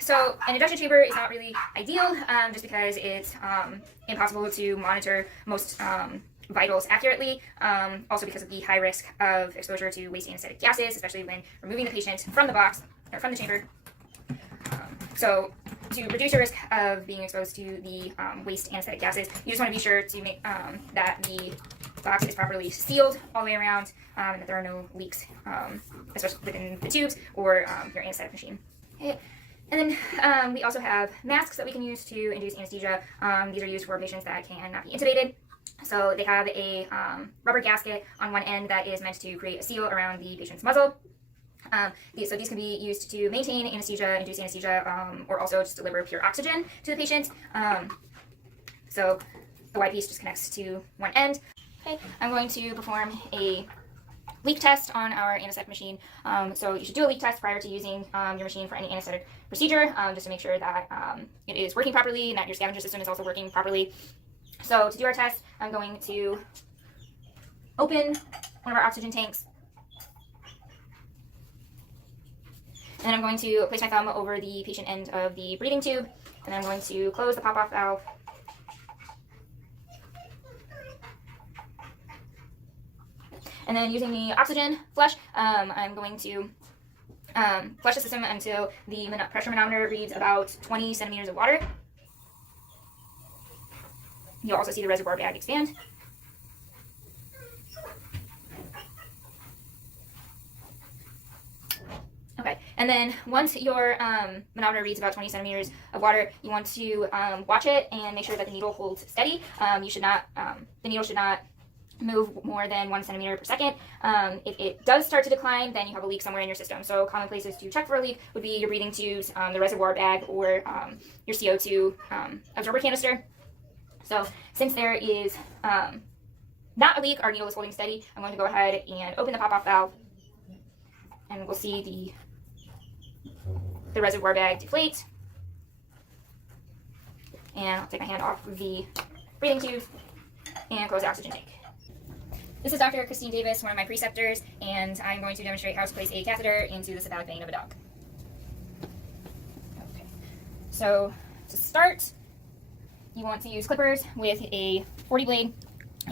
So an induction chamber is not really ideal, just because it's impossible to monitor most vitals accurately, also because of the high risk of exposure to waste anesthetic gases, especially when removing the patient from the box or from the chamber. So to reduce your risk of being exposed to the waste anesthetic gases, you just want to be sure to make that the box is properly sealed all the way around, and that there are no leaks, especially within the tubes or your anesthetic machine. Okay. And then we also have masks that we can use to induce anesthesia. These are used for patients that cannot be intubated. So they have a rubber gasket on one end that is meant to create a seal around the patient's muzzle. So these can be used to maintain anesthesia, induce anesthesia, or also just deliver pure oxygen to the patient. So the Y piece just connects to one end. Okay, I'm going to perform a leak test on our anesthetic machine. So you should do a leak test prior to using your machine for any anesthetic procedure, just to make sure that it is working properly and that your scavenger system is also working properly. So to do our test, I'm going to open one of our oxygen tanks. And I'm going to place my thumb over the patient end of the breathing tube, and I'm going to close the pop-off valve. And then using the oxygen flush, I'm going to flush the system until the pressure manometer reads about 20 centimeters of water. You'll also see the reservoir bag expand. Okay, and then once your manometer reads about 20 centimeters of water, you want to watch it and make sure that the needle holds steady. You should not, the needle should not move more than 1 centimeter per second. If it does start to decline, then you have a leak somewhere in your system. So common places to check for a leak would be your breathing tubes, the reservoir bag, or your CO2 absorber canister. So since there is not a leak, our needle is holding steady, I'm going to go ahead and open the pop-off valve, and we'll see the reservoir bag deflate. And I'll take my hand off the breathing tube and close the oxygen tank. This is Dr. Christine Davis, one of my preceptors, and I'm going to demonstrate how to place a catheter into the cephalic vein of a dog. Okay. So to start, you want to use clippers with a 40 blade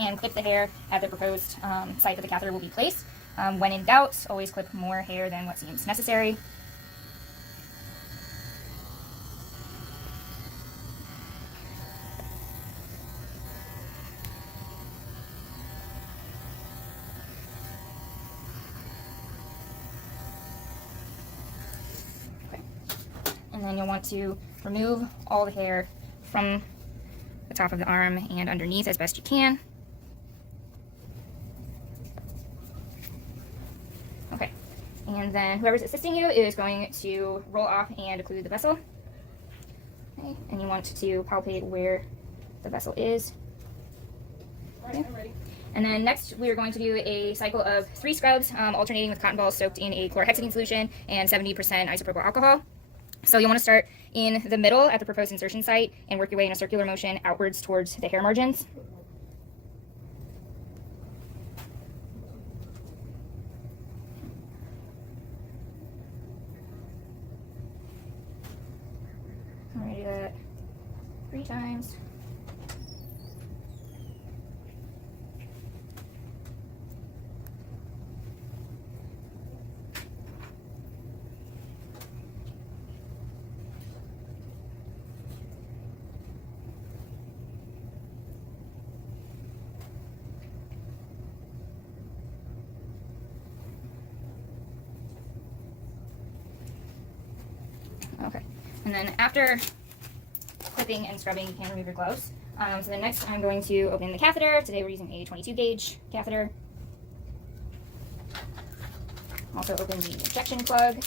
and clip the hair at the proposed site that the catheter will be placed. When in doubt, always clip more hair than what seems necessary. Okay. And then you'll want to remove all the hair from the top of the arm and underneath as best you can. Okay, and then whoever's assisting you is going to roll off and occlude the vessel. Okay, and you want to palpate where the vessel is. Okay. I'm ready. And then next we're going to do a cycle of 3 scrubs, alternating with cotton balls soaked in a chlorhexidine solution and 70% isopropyl alcohol. So you'll want to start in the middle at the proposed insertion site and work your way in a circular motion outwards towards the hair margins. I'm going to do that 3 times. Okay, and then after clipping and scrubbing, you can remove your gloves. So then next I'm going to open the catheter. Today we're using a 22 gauge catheter. Also open the injection plug.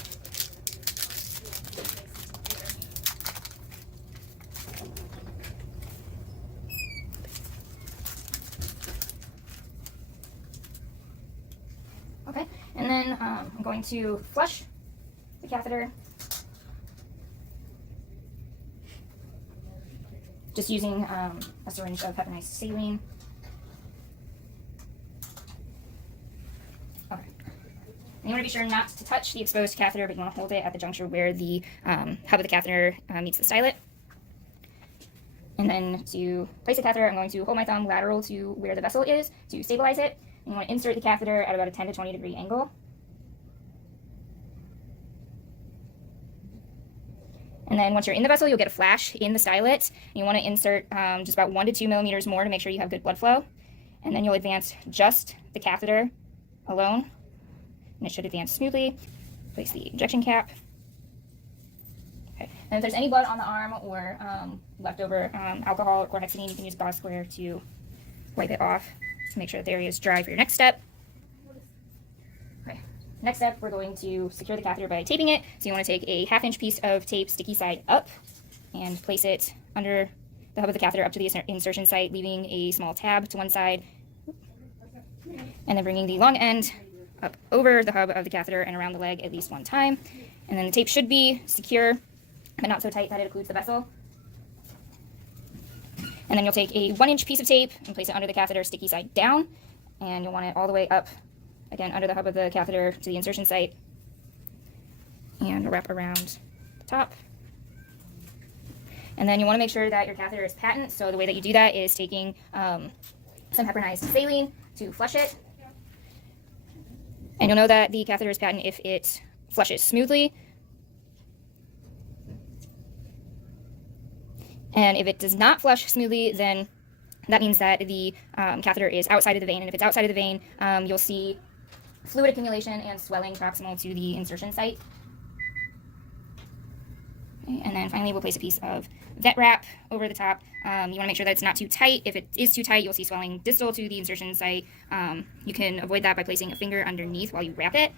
then I'm going to flush the catheter, just using a syringe of peppermint saline. Okay. You want to be sure not to touch the exposed catheter, but you want to hold it at the juncture where the hub of the catheter meets the stylet. And then to place the catheter, I'm going to hold my thumb lateral to where the vessel is to stabilize it. And you want to insert the catheter at about a 10 to 20 degree angle. And then once you're in the vessel, you'll get a flash in the stylet. And you want to insert just about 1 to 2 millimeters more to make sure you have good blood flow. And then you'll advance just the catheter alone. And it should advance smoothly. Place the injection cap. Okay. And if there's any blood on the arm or leftover alcohol or chlorhexidine, you can use gauze square to wipe it off to make sure that the area is dry for your next step. Okay. Next step, we're going to secure the catheter by taping it. So you want to take a 1/2 inch piece of tape, sticky side up, and place it under the hub of the catheter up to the insertion site, leaving a small tab to one side, and then bringing the long end up over the hub of the catheter and around the leg at least one time. And then the tape should be secure, but not so tight that it occludes the vessel. And then you'll take a 1 inch piece of tape and place it under the catheter, sticky side down, and you'll want it all the way up, again, under the hub of the catheter to the insertion site, and wrap around the top. And then you want to make sure that your catheter is patent, so the way that you do that is taking some heparinized saline to flush it. And you'll know that the catheter is patent if it flushes smoothly. And if it does not flush smoothly, then that means that the catheter is outside of the vein. And if it's outside of the vein, you'll see fluid accumulation and swelling proximal to the insertion site. Okay, and then finally, we'll place a piece of vet wrap over the top. You want to make sure that it's not too tight. If it is too tight, you'll see swelling distal to the insertion site. You can avoid that by placing a finger underneath while you wrap it,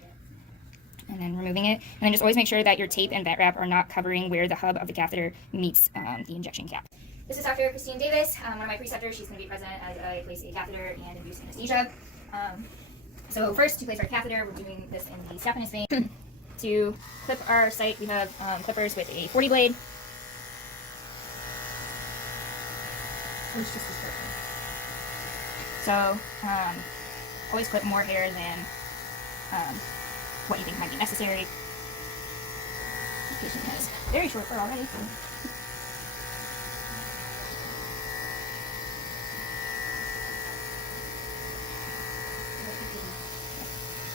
and then removing it. And then just always make sure that your tape and vet wrap are not covering where the hub of the catheter meets the injection cap. This is Dr. Christine Davis, one of my preceptors. She's going to be present as I place a catheter and induce anesthesia. So first, to place our catheter, we're doing this in the saphenous vein. To clip our site, we have clippers with a 40 blade. So always clip more hair than what you think might be necessary. This patient has very short fur already. And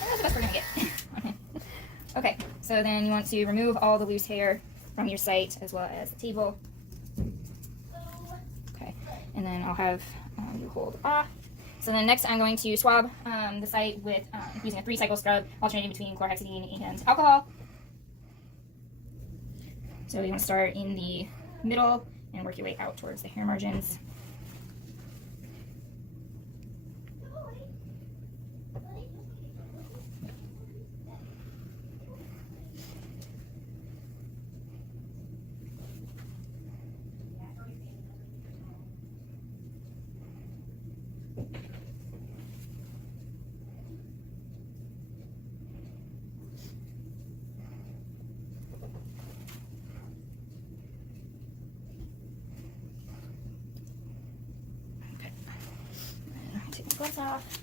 that's the best we're going to get. Okay, so then you want to remove all the loose hair from your site as well as the table. Okay, and then I'll have you hold off. So then next I'm going to swab the site with using a 3-cycle scrub, alternating between chlorhexidine and alcohol. So you want to start in the middle and work your way out towards the hair margins. Gloves off.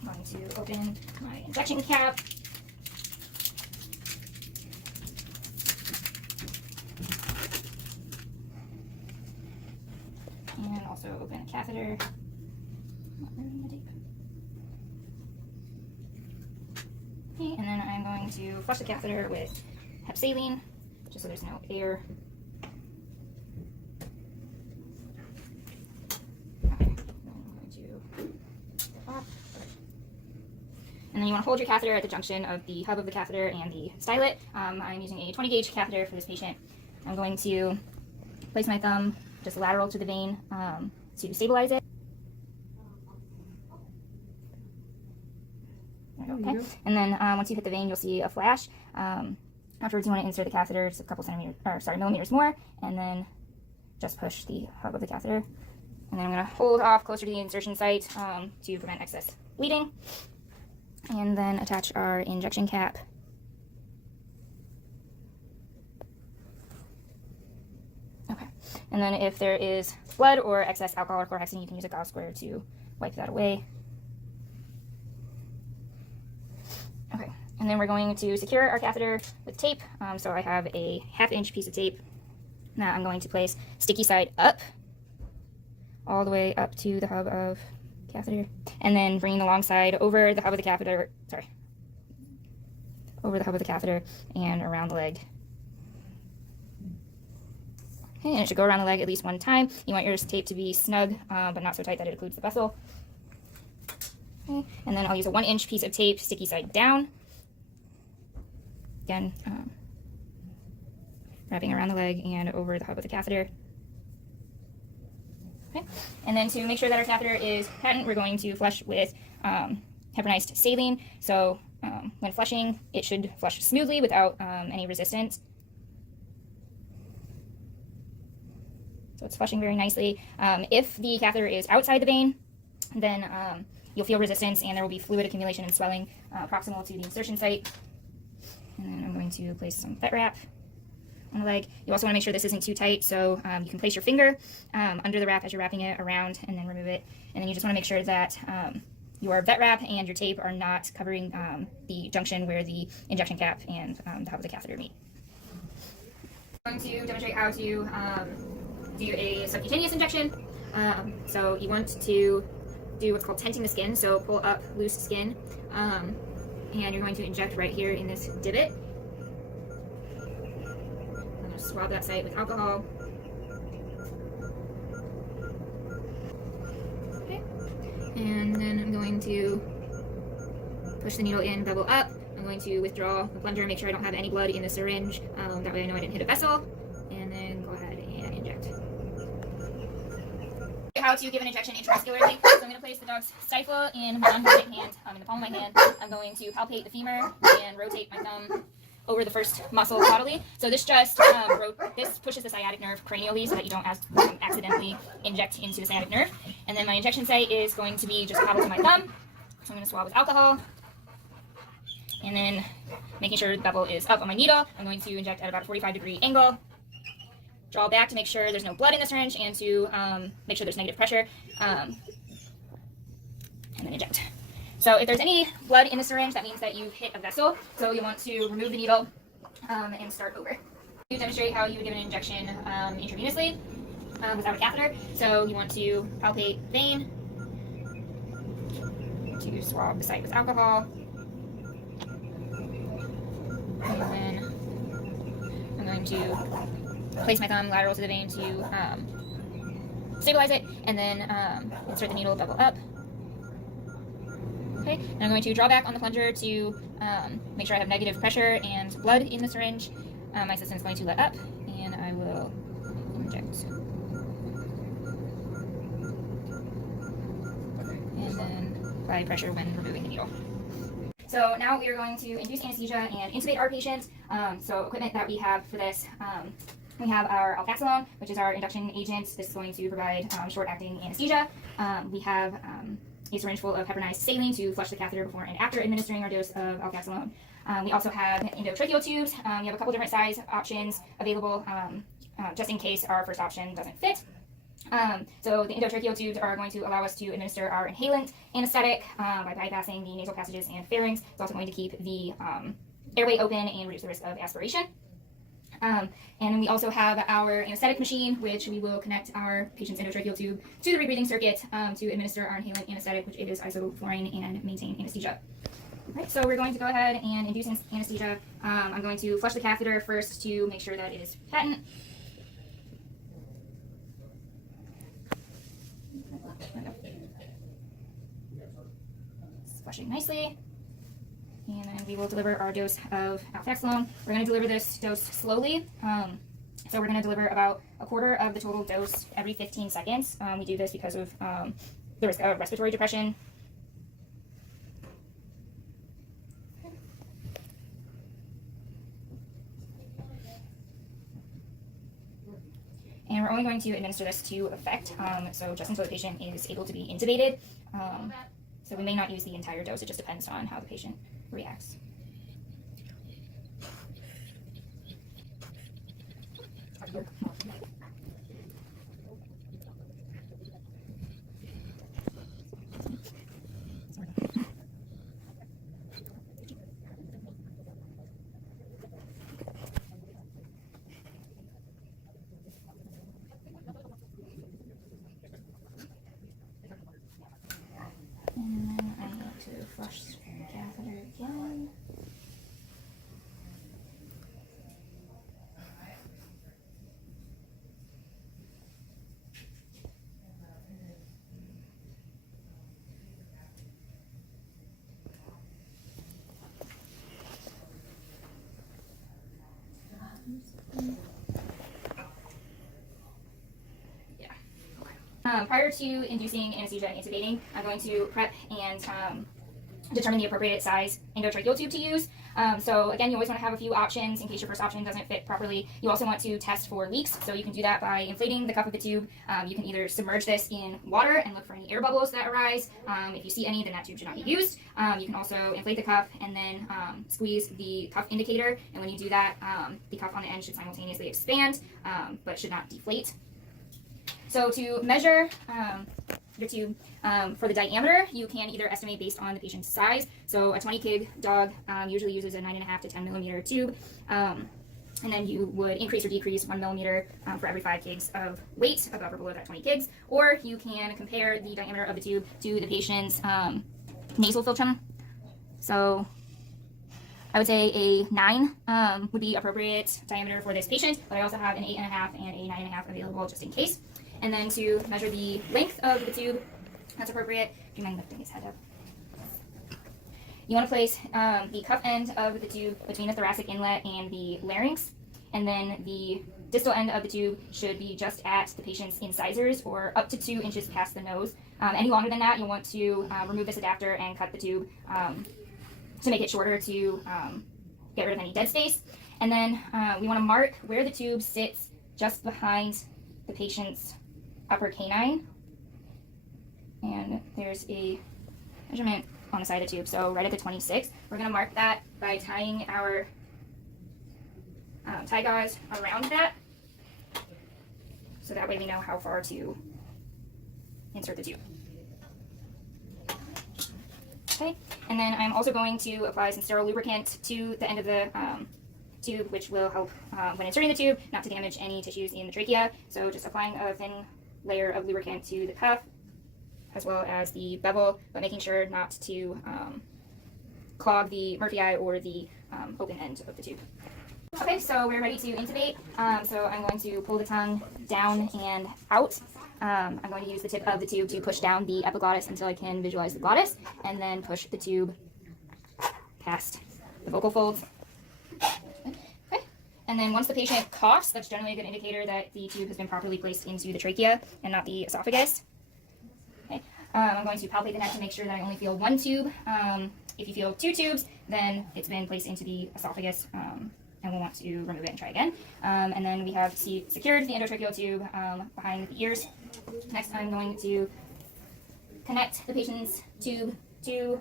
I'm going to open my injection cap. And also open a catheter. Not removing the tape. Okay, and then I'm going to flush the catheter with hep saline, just so there's no air. And then you want to hold your catheter at the junction of the hub of the catheter and the stylet. I'm using a 20 gauge catheter for this patient. I'm going to place my thumb just lateral to the vein to stabilize it. Okay. And then once you hit the vein, you'll see a flash. Afterwards, you want to insert the catheter just a couple millimeters more, and then just push the hub of the catheter. And then I'm going to hold off closer to the insertion site to prevent excess bleeding. and then attach our injection cap. Okay, and then if there is blood or excess alcohol or chlorhexidine, you can use a gauze square to wipe that away. Okay, and then we're going to secure our catheter with tape. So I have a 1/2 inch piece of tape that I'm going to place sticky side up, all the way up to the hub of catheter, and then bringing the long side over the hub of the catheter, over the hub of the catheter and around the leg. Okay, and it should go around the leg at least one time. You want your tape to be snug, but not so tight that it occludes the vessel. Okay, and then I'll use a 1 inch piece of tape, sticky side down. Again, wrapping around the leg and over the hub of the catheter. Okay, and then to make sure that our catheter is patent, we're going to flush with heparinized saline. So when flushing, it should flush smoothly without any resistance. So it's flushing very nicely. If the catheter is outside the vein, then you'll feel resistance and there will be fluid accumulation and swelling proximal to the insertion site. And then I'm going to place some vet wrap on the leg. You also want to make sure this isn't too tight, so you can place your finger under the wrap as you're wrapping it around and then remove it. And then you just want to make sure that your vet wrap and your tape are not covering the junction where the injection cap and the hub of the catheter meet. I'm going to demonstrate how to do a subcutaneous injection. So you want to do what's called tenting the skin, so pull up loose skin, and you're going to inject right here in this divot. I'm going to swab that site with alcohol. Okay. And then I'm going to push the needle in, bevel up. I'm going to withdraw the plunger, make sure I don't have any blood in the syringe. That way I know I didn't hit a vessel. And then go ahead and inject. How to give an injection intramuscularly. So I'm going to place the dog's stifle in my right hand, in the palm of my hand. I'm going to palpate the femur and rotate my thumb over the first muscle caudally. So this just this pushes the sciatic nerve cranially so that you don't accidentally inject into the sciatic nerve. And then my injection site is going to be just caudal to my thumb. So I'm going to swab with alcohol. And then making sure the bevel is up on my needle, I'm going to inject at about a 45-degree angle. Draw back to make sure there's no blood in the syringe and to make sure there's negative pressure, and then inject. So if there's any blood in the syringe, that means that you've hit a vessel. So you want to remove the needle and start over. To demonstrate how you would give an injection intravenously without a catheter. So you want to palpate the vein, to swab the site with alcohol, and then I'm going to place my thumb lateral to the vein to stabilize it, and then insert the needle, bevel up. Okay, and I'm going to draw back on the plunger to make sure I have negative pressure and blood in the syringe. My system is going to let up, and I will inject. And then apply pressure when removing the needle. So now we are going to induce anesthesia and intubate our patient. So equipment that we have for this, we have our alfaxalone, which is our induction agent. This is going to provide short-acting anesthesia. We have a syringe full of heparinized saline to flush the catheter before and after administering our dose of alfaxalone. We also have endotracheal tubes. We have a couple different size options available just in case our first option doesn't fit. So the endotracheal tubes are going to allow us to administer our inhalant anesthetic by bypassing the nasal passages and pharynx. It's also going to keep the airway open and reduce the risk of aspiration. And we also have our anesthetic machine, which we will connect our patient's endotracheal tube to the rebreathing circuit to administer our inhalant anesthetic, which is isoflurane, and maintain anesthesia. All right, so we're going to go ahead and induce anesthesia. I'm going to flush the catheter first to make sure that it is patent. It's flushing nicely. And then we will deliver our dose of alfaxalone. We're going to deliver this dose slowly. So we're going to deliver about a quarter of the total dose every 15 seconds. We do this because of the risk of respiratory depression. And we're only going to administer this to effect, so just until the patient is able to be intubated. So we may not use the entire dose, it just depends on how the patient reacts. And then I'm going to flush the catheter again. Prior to inducing anesthesia and intubating, I'm going to prep and determine the appropriate size endotracheal tube to use. So again, you always want to have a few options in case your first option doesn't fit properly. You also want to test for leaks, so you can do that by inflating the cup of the tube. You can either submerge this in water and look for any air bubbles that arise. If you see any, then that tube should not be used. You can also inflate the cup and then squeeze the cuff indicator, and when you do that, the cuff on the end should simultaneously expand, but should not deflate. So to measure your tube for the diameter, you can either estimate based on the patient's size. So a 20 kg dog usually uses a 9.5 to 10 millimeter tube. And then you would increase or decrease 1 millimeter for every 5 kgs of weight above or below that 20 kgs. Or you can compare the diameter of the tube to the patient's nasal filtrum. So I would say a 9 would be appropriate diameter for this patient, but I also have an 8.5 and a 9.5 available just in case. And then to measure the length of the tube, that's appropriate. Do you mind lifting his head up? You want to place the cuff end of the tube between the thoracic inlet and the larynx, and then the distal end of the tube should be just at the patient's incisors or up to 2 inches past the nose. Any longer than that, you'll want to remove this adapter and cut the tube to make it shorter to get rid of any dead space. And then we want to mark where the tube sits just behind the patient's upper canine, and there's a measurement on the side of the tube, so right at the 26. We're going to mark that by tying our tie gauze around that, so that way we know how far to insert the tube. Okay, and then I'm also going to apply some sterile lubricant to the end of the tube, which will help when inserting the tube not to damage any tissues in the trachea. So just applying a thin layer of lubricant to the cuff as well as the bevel, but making sure not to clog the Murphy or the open end of the tube. Okay, so we're ready to intubate. So I'm going to pull the tongue down and out. I'm going to use the tip of the tube to push down the epiglottis until I can visualize the glottis, and then push the tube past the vocal folds. And then once the patient coughs, that's generally a good indicator that the tube has been properly placed into the trachea and not the esophagus. Okay. I'm going to palpate the neck to make sure that I only feel 1 tube. If you feel 2 tubes, then it's been placed into the esophagus, and we'll want to remove it and try again. And then we have secured the endotracheal tube behind the ears. Next, I'm going to connect the patient's tube to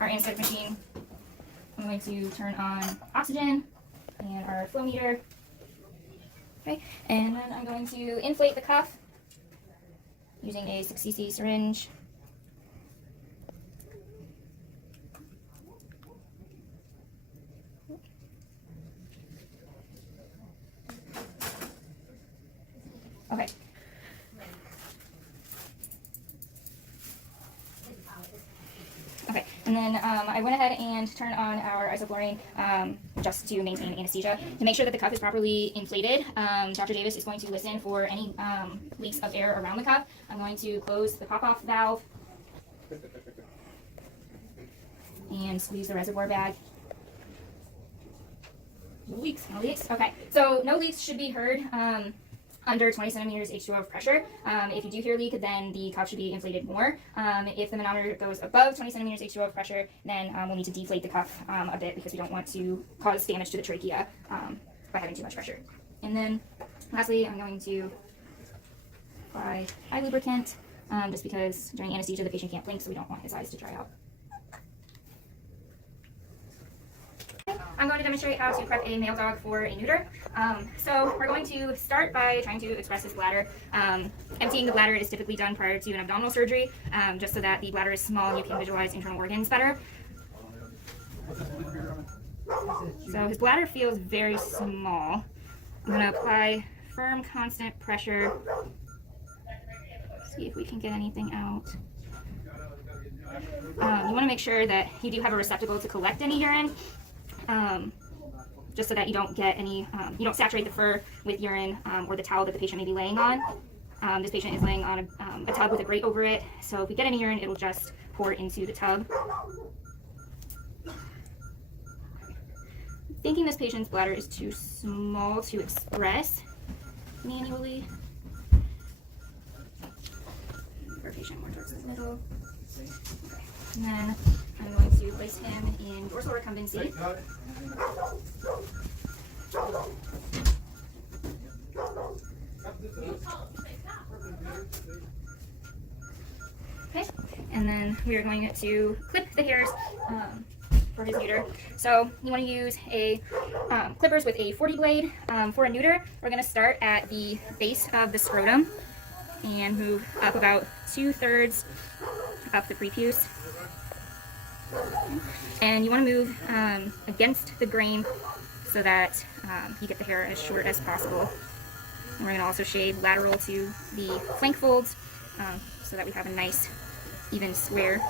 our anesthetic machine. I'm going to turn on oxygen and our flow meter. Okay, and then I'm going to inflate the cuff using a 6cc syringe. Okay. Okay, and then I went ahead and turned on our isoflurane just to maintain anesthesia. To make sure that the cuff is properly inflated, Dr. Davis is going to listen for any leaks of air around the cuff. I'm going to close the pop-off valve and squeeze the reservoir bag. No leaks. No leaks? Okay, so no leaks should be heard under 20 centimeters H2O of pressure. If you do hear a leak, then the cuff should be inflated more. If the manometer goes above 20 centimeters H2O of pressure, then we'll need to deflate the cuff a bit, because we don't want to cause damage to the trachea by having too much pressure. And then lastly, I'm going to apply eye lubricant just because during anesthesia the patient can't blink, so we don't want his eyes to dry out. I'm going to demonstrate how to prep a male dog for a neuter. So we're going to start by trying to express his bladder. Emptying the bladder is typically done prior to an abdominal surgery, just so that the bladder is small and you can visualize internal organs better. So his bladder feels very small. I'm going to apply firm, constant pressure. See if we can get anything out. You want to make sure that you do have a receptacle to collect any urine. Just so that you don't get any, you don't saturate the fur with urine or the towel that the patient may be laying on. This patient is laying on a tub with a grate over it, so if we get any urine, it'll just pour into the tub. Thinking this patient's bladder is too small to express manually. Our patient more towards the middle. Okay. And then I'm going to place him in dorsal recumbency. Okay, and then we are going to clip the hairs for his neuter. So you want to use a clippers with a 40 blade. For a neuter, we're going to start at the base of the scrotum and move up about 2/3 up the prepuce. And you want to move against the grain so that you get the hair as short as possible. And we're going to also shave lateral to the flank folds so that we have a nice even square.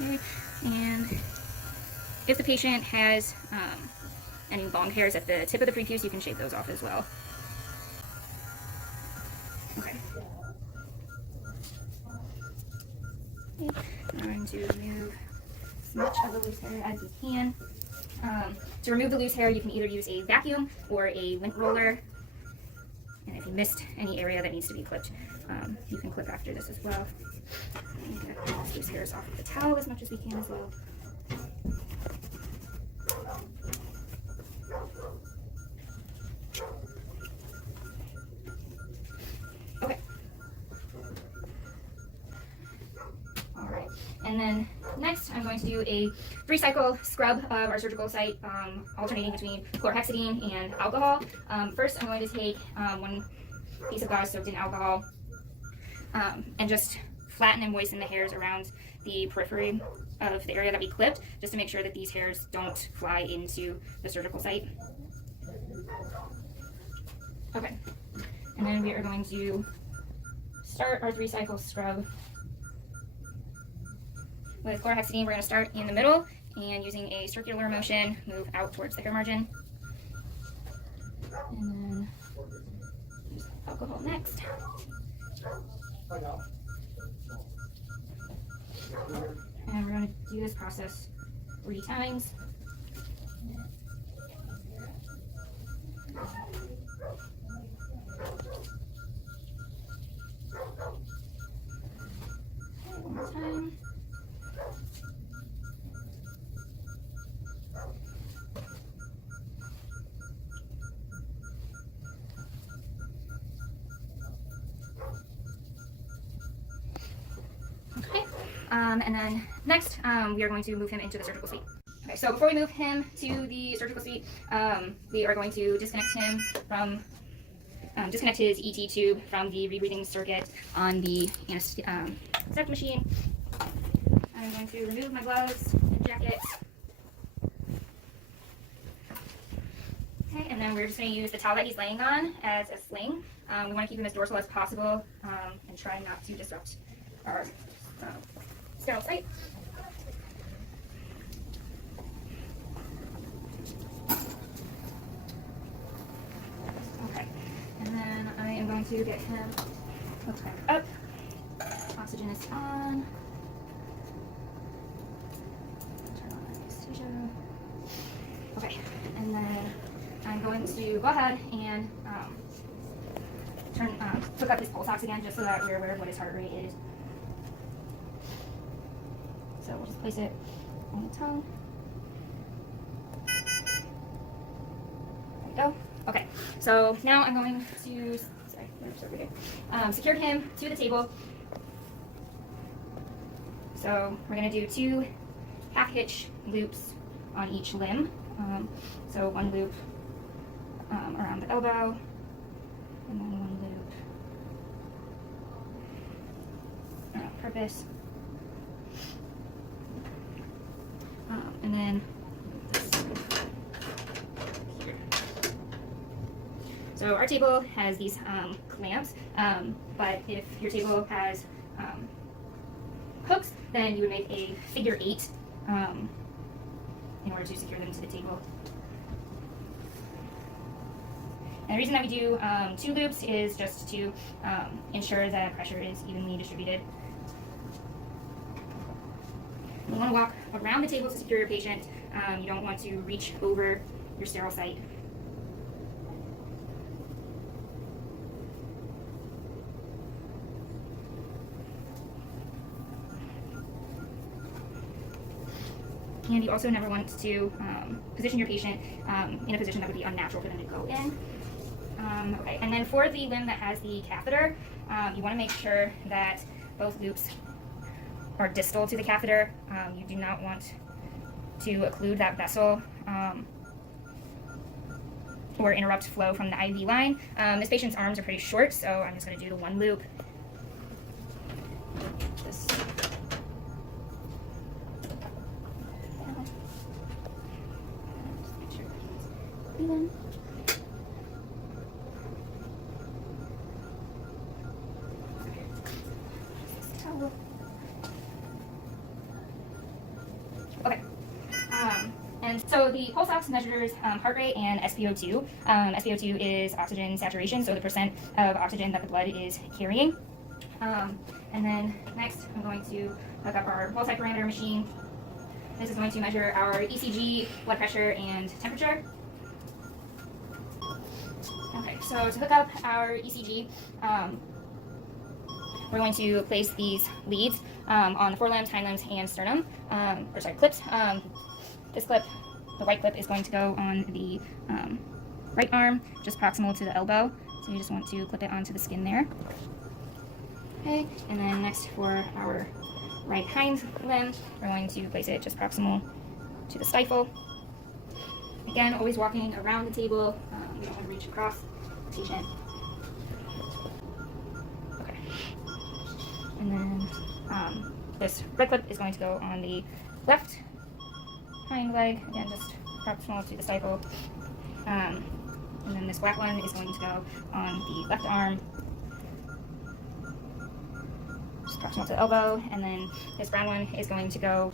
Okay. And if the patient has any long hairs at the tip of the prepuce, you can shave those off as well. Okay. I'm going to remove as much of the loose hair as you can. To remove the loose hair, you can either use a vacuum or a lint roller. And if you missed any area that needs to be clipped, you can clip after this as well. And get those loose hairs off of the towel as much as we can as well. Okay. All right. And then next, I'm going to do a 3-cycle scrub of our surgical site, alternating between chlorhexidine and alcohol. First, I'm going to take 1 piece of gauze soaked in alcohol and just flatten and moisten the hairs around the periphery of the area that we clipped, just to make sure that these hairs don't fly into the surgical site. Okay, and then we are going to start our 3-cycle scrub. With chlorhexidine, we're going to start in the middle and using a circular motion, move out towards the hair margin. And then use alcohol next. And we're going to do this process 3 times. One more time. Okay, and then next we are going to move him into the surgical suite. Okay, so before we move him to the surgical suite, we are going to disconnect him from, disconnect his ET tube from the rebreathing circuit on the anesthetic machine. I'm going to remove my gloves and jacket. Okay, and then we're just going to use the towel that he's laying on as a sling. We want to keep him as dorsal as possible and try not to disrupt our sterile site. Okay, and then I am going to get him hooked back up. Oxygen is on. Turn on anesthesia. Okay, and then I'm going to go ahead and hook up his pulse ox again, just so that we're aware of what his heart rate is. So we'll just place it on the tongue. There we go. Okay, so now I'm going to, secured him to the table. So we're going to do 2 half hitch loops on each limb. So 1 loop around the elbow, and then 1 loop around purpose. And then here. So our table has these clamps, but if your table has hooks, then you would make a figure 8 in order to secure them to the table. And the reason that we do 2 loops is just to ensure that pressure is evenly distributed. You want to walk around the table to secure your patient. You don't want to reach over your sterile site. And you also never want to position your patient in a position that would be unnatural for them to go in. Okay, and then for the limb that has the catheter, you want to make sure that both loops are distal to the catheter. You do not want to occlude that vessel or interrupt flow from the IV line. This patient's arms are pretty short, so I'm just going to do the 1 loop. Just make sure that he's breathing. Okay. And so the pulse ox measures heart rate and SpO2. SpO2 is oxygen saturation, so the percent of oxygen that the blood is carrying. And then next, I'm going to hook up our multi-parameter machine. This is going to measure our ECG, blood pressure, and temperature. Okay, so to hook up our ECG, we're going to place these leads on the forelimbs, hind limbs, and sternum, clips. This clip, the white clip, is going to go on the right arm, just proximal to the elbow. So you just want to clip it onto the skin there. Okay, and then next for our right hind limb, we're going to place it just proximal to the stifle. Again, always walking around the table. You don't want to reach across the patient. Okay. And then this red clip is going to go on the left hind leg, again just proximal to the stifle. And then this black one is going to go on the left arm, just proximal to the elbow. And then this brown one is going to go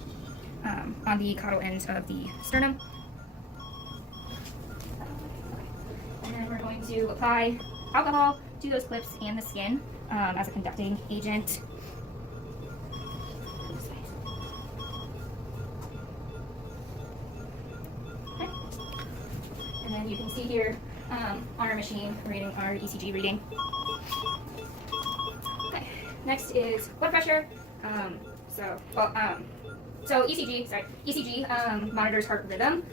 on the caudal ends of the sternum. And then we're going to apply alcohol to those clips and the skin as a conducting agent. Okay. And then you can see here on our machine reading our ECG reading. Okay. Next is blood pressure. So ECG monitors heart rhythm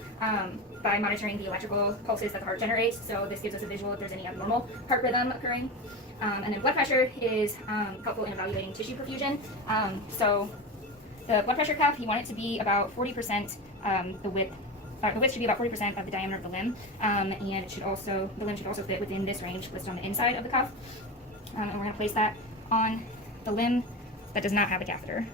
by monitoring the electrical pulses that the heart generates. So this gives us a visual if there's any abnormal heart rhythm occurring. And then blood pressure is helpful in evaluating tissue perfusion. So the blood pressure cuff, you want it to be about 40% the width should be about 40% of the diameter of the limb, and the limb should also fit within this range listed on the inside of the cuff. And we're going to place that on the limb that does not have a catheter.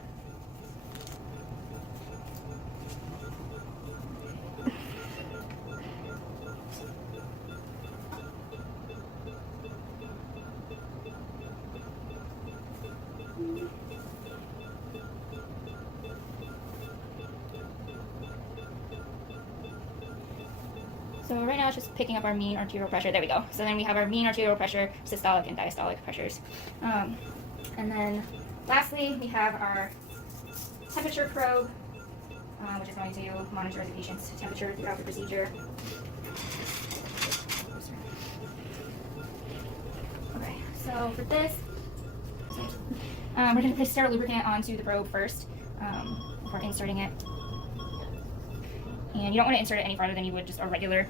So right now it's just picking up our mean arterial pressure. There we go. So then we have our mean arterial pressure, systolic and diastolic pressures. And then lastly, we have our temperature probe, which is going to monitor the patient's temperature throughout the procedure. So for this, we're going to place sterile lubricant onto the probe first before inserting it. And you don't want to insert it any farther than you would just a regular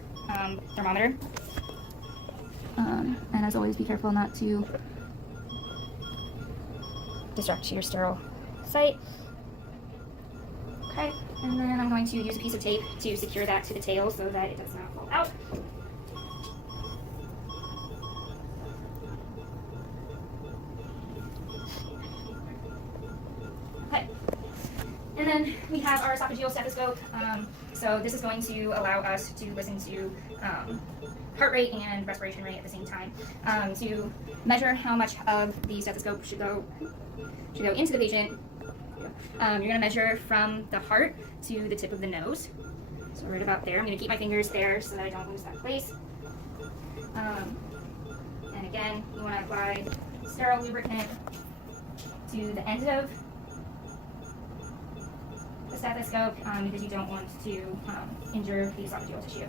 thermometer. And as always, be careful not to distract your sterile site. Okay, and then I'm going to use a piece of tape to secure that to the tail so that it does not fall out. Okay, and then we have our esophageal stethoscope. So this is going to allow us to listen to heart rate and respiration rate at the same time to measure how much of the stethoscope should go into the patient. You're going to measure from the heart to the tip of the nose. So right about there. I'm going to keep my fingers there so that I don't lose that place. And again, you want to apply sterile lubricant to the end of the stethoscope because you don't want to injure the esophageal tissue.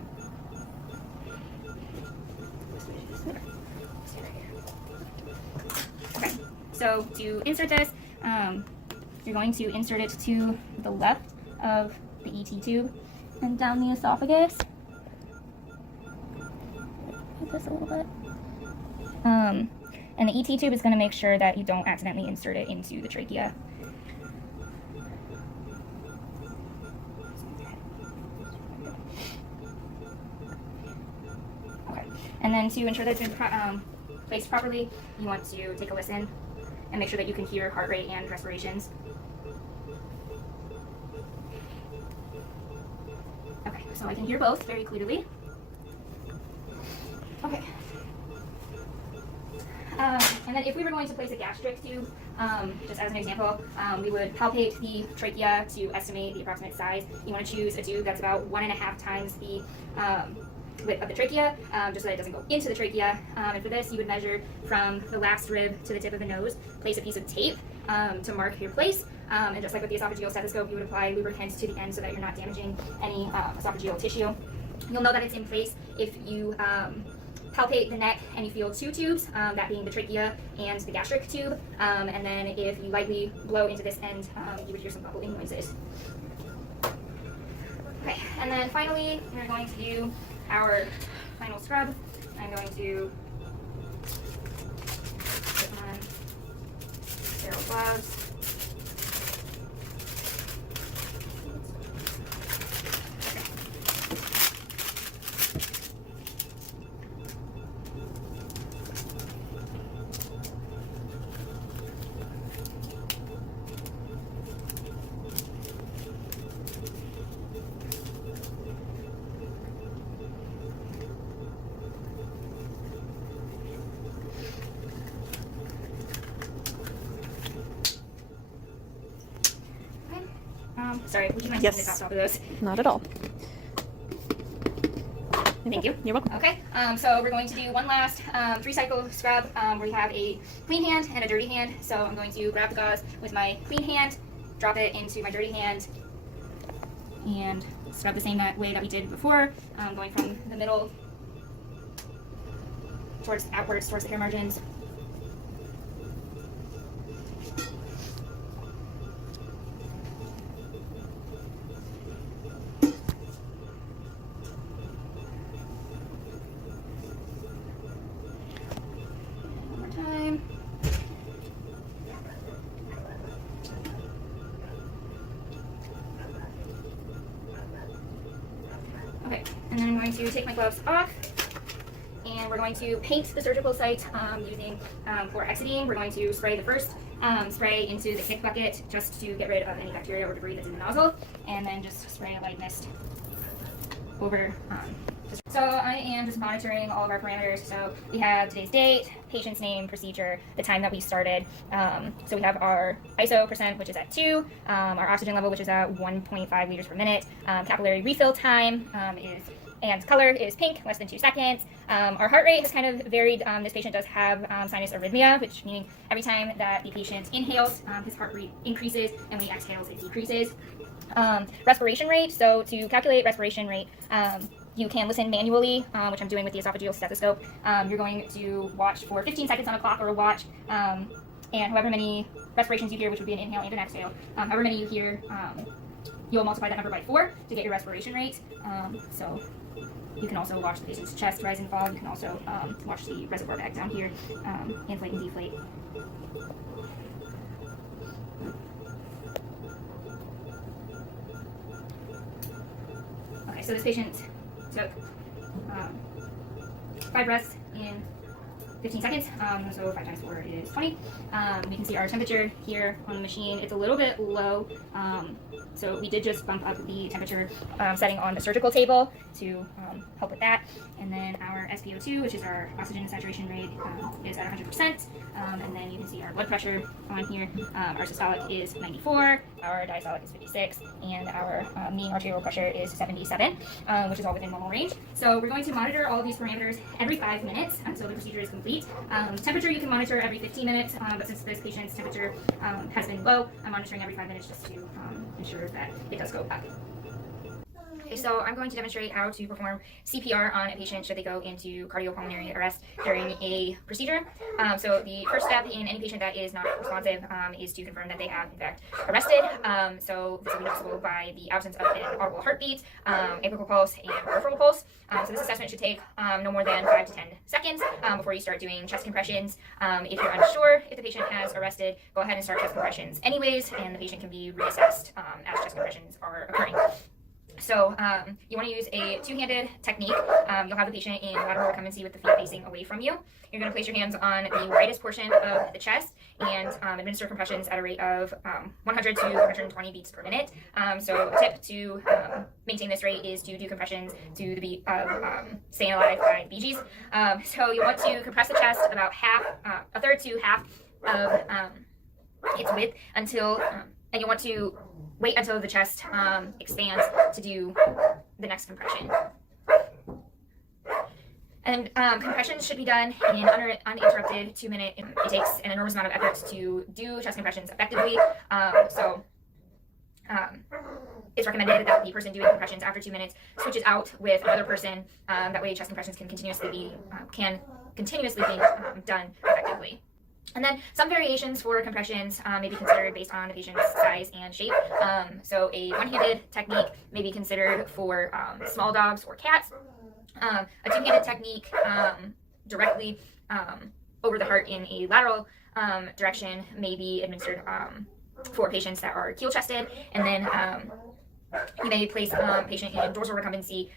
Okay, so to insert this, you're going to insert it to the left of the ET tube and down the esophagus. Like this a little bit. And the ET tube is going to make sure that you don't accidentally insert it into the trachea. Okay, and then to ensure that it's been placed properly, you want to take a listen and make sure that you can hear heart rate and respirations. Okay, so I can hear both very clearly. Okay. And then if we were going to place a gastric tube, just as an example, we would palpate the trachea to estimate the approximate size. You want to choose a tube that's about 1.5 times the width of the trachea, just so that it doesn't go into the trachea. And for this, you would measure from the last rib to the tip of the nose, place a piece of tape to mark your place. And just like with the esophageal stethoscope, you would apply lubricant to the end so that you're not damaging any esophageal tissue. You'll know that it's in place if you palpate the neck and you feel 2 tubes, that being the trachea and the gastric tube. And then if you lightly blow into this end, you would hear some bubbling noises. Okay, and then finally, we're going to do our final scrub. I'm going to put on sterile gloves. Sorry, would you mind taking the top off of those? Not at all. Thank you. You're welcome. Okay, so we're going to do one last 3-cycle scrub where we have a clean hand and a dirty hand. So I'm going to grab the gauze with my clean hand, drop it into my dirty hand, and scrub the same way that we did before, going from the middle outwards towards the hair margins. Okay, and then I'm going to take my gloves off, and we're going to paint the surgical site using chlorhexidine. We're going to spray the first spray into the kick bucket just to get rid of any bacteria or debris that's in the nozzle, and then just spray a light mist over. So I am just monitoring all of our parameters. So we have today's date, patient's name, procedure, the time that we started. So we have our ISO percent, which is at 2, our oxygen level, which is at 1.5 liters per minute, capillary refill time and color is pink, less than 2 seconds. Our heart rate has kind of varied. This patient does have sinus arrhythmia, which meaning every time that the patient inhales, his heart rate increases, and when he exhales, it decreases. Respiration rate, so to calculate respiration rate, you can listen manually, which I'm doing with the esophageal stethoscope. You're going to watch for 15 seconds on a clock or a watch, and however many respirations you hear, which would be an inhale and an exhale, however many you hear, you'll multiply that number by 4 to get your respiration rate. So you can also watch the patient's chest rise and fall. You can also watch the reservoir bag down here inflate and deflate. Okay, so this patient took 5 breaths in 15 seconds, so 5 times 4 is 20. We can see our temperature here on the machine. It's a little bit low, so we did just bump up the temperature setting on the surgical table to help with that. And then our SpO2, which is our oxygen saturation rate, is at 100%. And then you can see our blood pressure on here. Our systolic is 94, our diastolic is 56, and our mean arterial pressure is 77, which is all within normal range. So we're going to monitor all of these parameters every 5 minutes until the procedure is complete. Temperature you can monitor every 15 minutes, but since this patient's temperature has been low, I'm monitoring every 5 minutes just to ensure that it does go up. Okay, so I'm going to demonstrate how to perform CPR on a patient should they go into cardiopulmonary arrest during a procedure. So the first step in any patient that is not responsive is to confirm that they have in fact arrested. So this will be noticeable by the absence of an audible heartbeat, apical pulse, and peripheral pulse. So this assessment should take no more than 5 to 10 seconds before you start doing chest compressions. If you're unsure if the patient has arrested, go ahead and start chest compressions anyways, and the patient can be reassessed as chest compressions are occurring. So you want to use a two-handed technique. You'll have the patient in lateral recumbency with the feet facing away from you. You're going to place your hands on the widest portion of the chest and administer compressions at a rate of 100 to 120 beats per minute. So a tip to maintain this rate is to do compressions to the beat of Staying Alive by the Bee Gees. So you want to compress the chest about a third to half of its width until, and you want to wait until the chest expands to do the next compression. And compressions should be done in uninterrupted 2 minute. It takes an enormous amount of effort to do chest compressions effectively. It's recommended that the person doing compressions after 2 minutes switches out with another person. That way chest compressions can continuously be done effectively. And then some variations for compressions may be considered based on the patient's size and shape. So a one-handed technique may be considered for small dogs or cats. A two-handed technique directly over the heart in a lateral direction may be administered for patients that are keel-chested. And then you may place patient in dorsal recumbency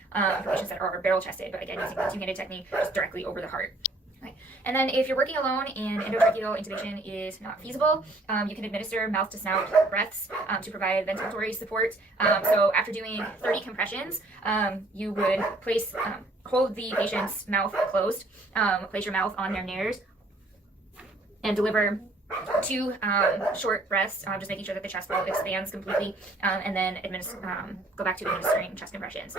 for patients that are barrel-chested, but again, using the two-handed technique just directly over the heart. Okay. And then if you're working alone and endotracheal intubation is not feasible, you can administer mouth-to-snout breaths to provide ventilatory support. So after doing 30 compressions, you would hold the patient's mouth closed, place your mouth on their nares, and deliver 2 short breaths, just making sure that the chest wall expands completely, and then go back to administering chest compressions.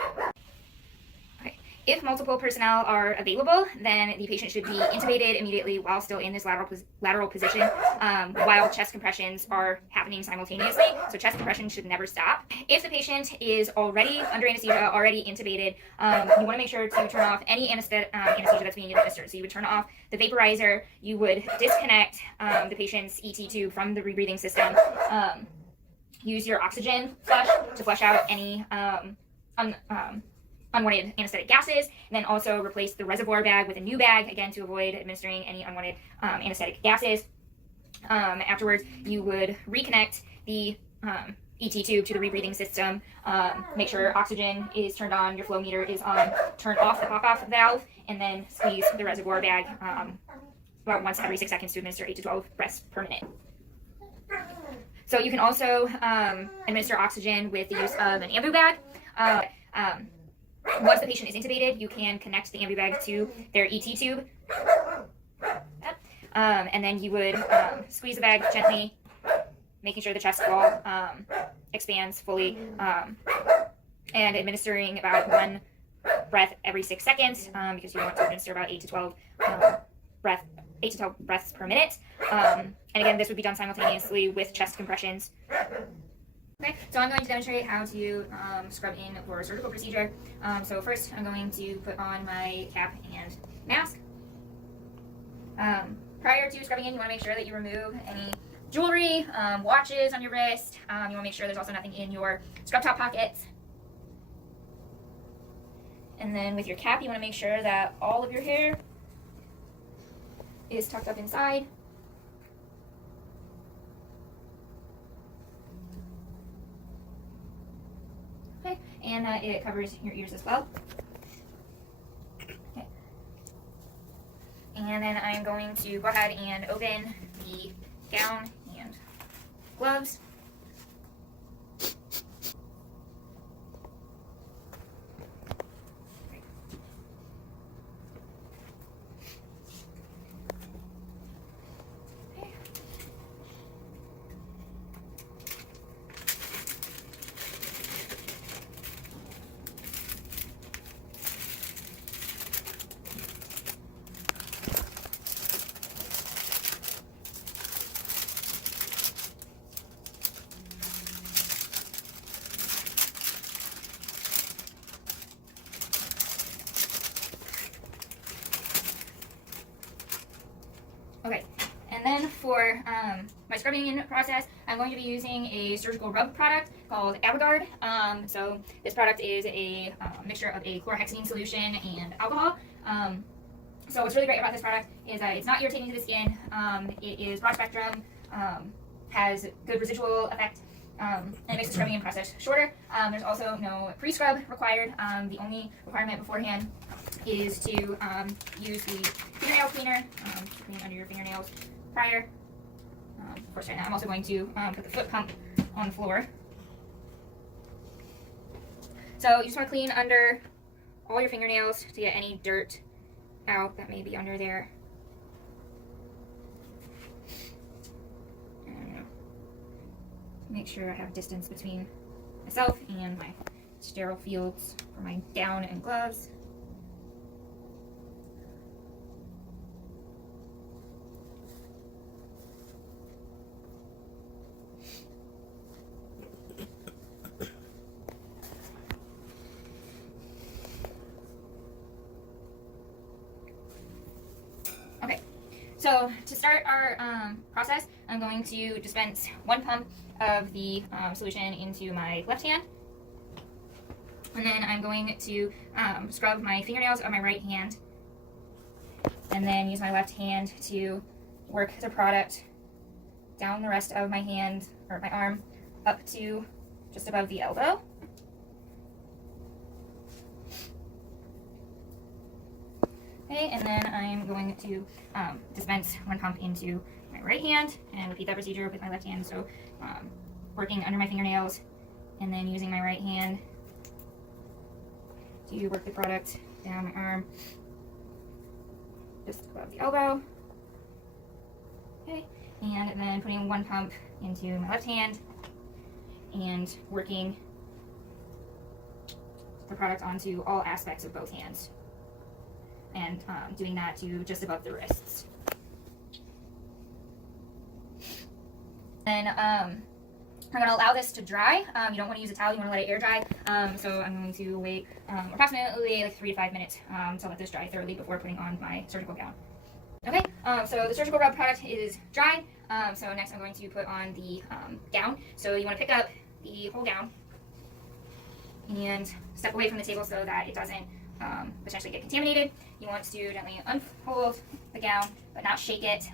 If multiple personnel are available, then the patient should be intubated immediately while still in this lateral position, while chest compressions are happening simultaneously. So chest compression should never stop. If the patient is already under anesthesia, already intubated, you want to make sure to turn off any anesthesia that's being administered. So you would turn off the vaporizer, you would disconnect the patient's ET tube from the rebreathing system, use your oxygen flush to flush out any unwanted anesthetic gases, and then also replace the reservoir bag with a new bag, again, to avoid administering any unwanted anesthetic gases. Afterwards, you would reconnect the ET tube to the rebreathing system, make sure oxygen is turned on, your flow meter is on, turn off the pop-off valve, and then squeeze the reservoir bag about once every 6 seconds to administer 8 to 12 breaths per minute. So you can also administer oxygen with the use of an ambu bag. Once the patient is intubated, you can connect the ambu bag to their ET tube. And then you would squeeze the bag gently, making sure the chest wall expands fully, and administering about 1 breath every 6 seconds, because you want to administer about 8 to 12 breaths per minute. And again, this would be done simultaneously with chest compressions. Okay, so I'm going to demonstrate how to scrub in for a surgical procedure. So first I'm going to put on my cap and mask. Prior to scrubbing in, you want to make sure that you remove any jewelry, watches on your wrist. You want to make sure there's also nothing in your scrub top pockets. And then with your cap, you want to make sure that all of your hair is tucked up inside. Okay, and it covers your ears as well. Okay. And then I'm going to go ahead and open the gown and gloves. Okay, and then for my scrubbing in process, I'm going to be using a surgical rub product called AVMA. So this product is a mixture of a chlorhexidine solution and alcohol. So what's really great about this product is that it's not irritating to the skin. It is broad spectrum, has good residual effect, and it makes the scrubbing in process shorter. There's also no pre-scrub required. The only requirement beforehand is to use the fingernail cleaner to clean under your fingernails prior. Of course, right now I'm also going to put the foot pump on the floor. So you just want to clean under all your fingernails to get any dirt out that may be under there. And make sure I have distance between myself and my sterile fields for my gown and gloves. Okay, so to start our process, I'm going to dispense 1 pump of the solution into my left hand. And then I'm going to scrub my fingernails on my right hand. And then use my left hand to work the product down the rest of my hand, or my arm, up to just above the elbow. Okay, and then I'm going to dispense 1 pump into my right hand and repeat that procedure with my left hand. So working under my fingernails and then using my right hand to work the product down my arm just above the elbow. Okay, and then putting 1 pump into my left hand and working the product onto all aspects of both hands. And doing that to just above the wrists. And I'm going to allow this to dry. You don't want to use a towel, you want to let it air dry. So I'm going to wait approximately like 3 to 5 minutes to let this dry thoroughly before putting on my surgical gown. Okay, so the surgical rub product is dry. So next I'm going to put on the gown. So you want to pick up the whole gown and step away from the table so that it doesn't potentially get contaminated. You want to gently unfold the gown, but not shake it.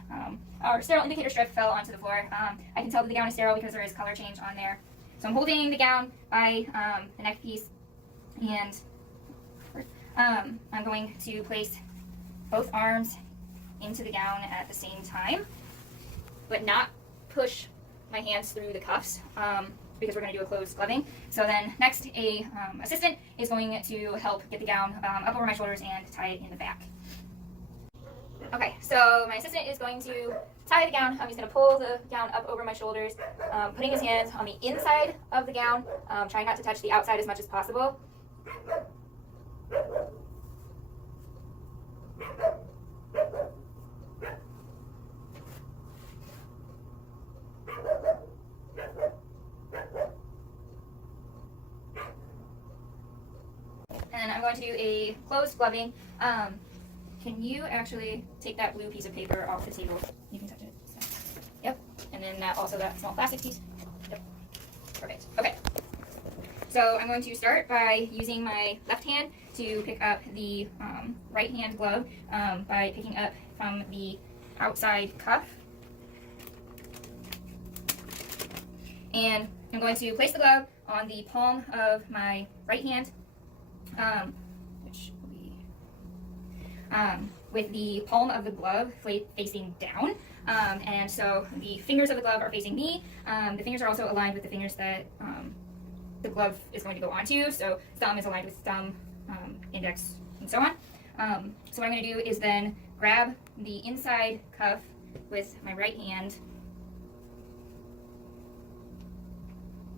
Our sterile indicator strip fell onto the floor. I can tell that the gown is sterile because there is color change on there. So I'm holding the gown by the neck piece, and I'm going to place both arms into the gown at the same time, but not push my hands through the cuffs. Because we're going to do a closed gloving. So then next, a assistant is going to help get the gown up over my shoulders and tie it in the back. Okay, so my assistant is going to tie the gown. He's going to pull the gown up over my shoulders, putting his hands on the inside of the gown, trying not to touch the outside as much as possible. going to do a closed gloving. Can you actually take that blue piece of paper off the table? You can touch it. So, yep. And then that small plastic piece. Yep. Perfect. Okay. So I'm going to start by using my left hand to pick up the right hand glove by picking up from the outside cuff. And I'm going to place the glove on the palm of my right hand, which will be with the palm of the glove facing down. And so the fingers of the glove are facing me. The fingers are also aligned with the fingers that the glove is going to go onto. So thumb is aligned with thumb, index, and so on. So what I'm going to do is then grab the inside cuff with my right hand.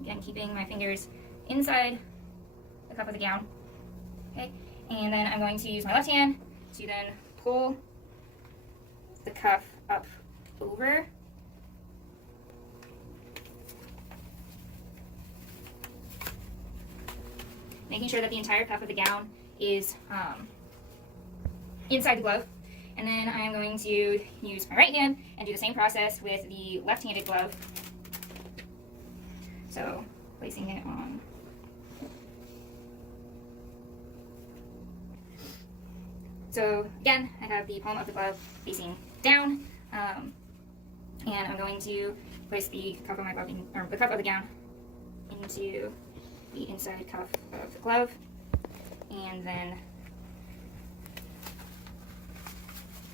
Again, keeping my fingers inside the cuff of the gown. Okay, and then I'm going to use my left hand to then pull the cuff up over. Making sure that the entire cuff of the gown is inside the glove. And then I'm going to use my right hand and do the same process with the left-handed glove. So placing it on. So again, I have the palm of the glove facing down, and I'm going to place the cuff of my glove, or the cuff of the gown, into the inside cuff of the glove, and then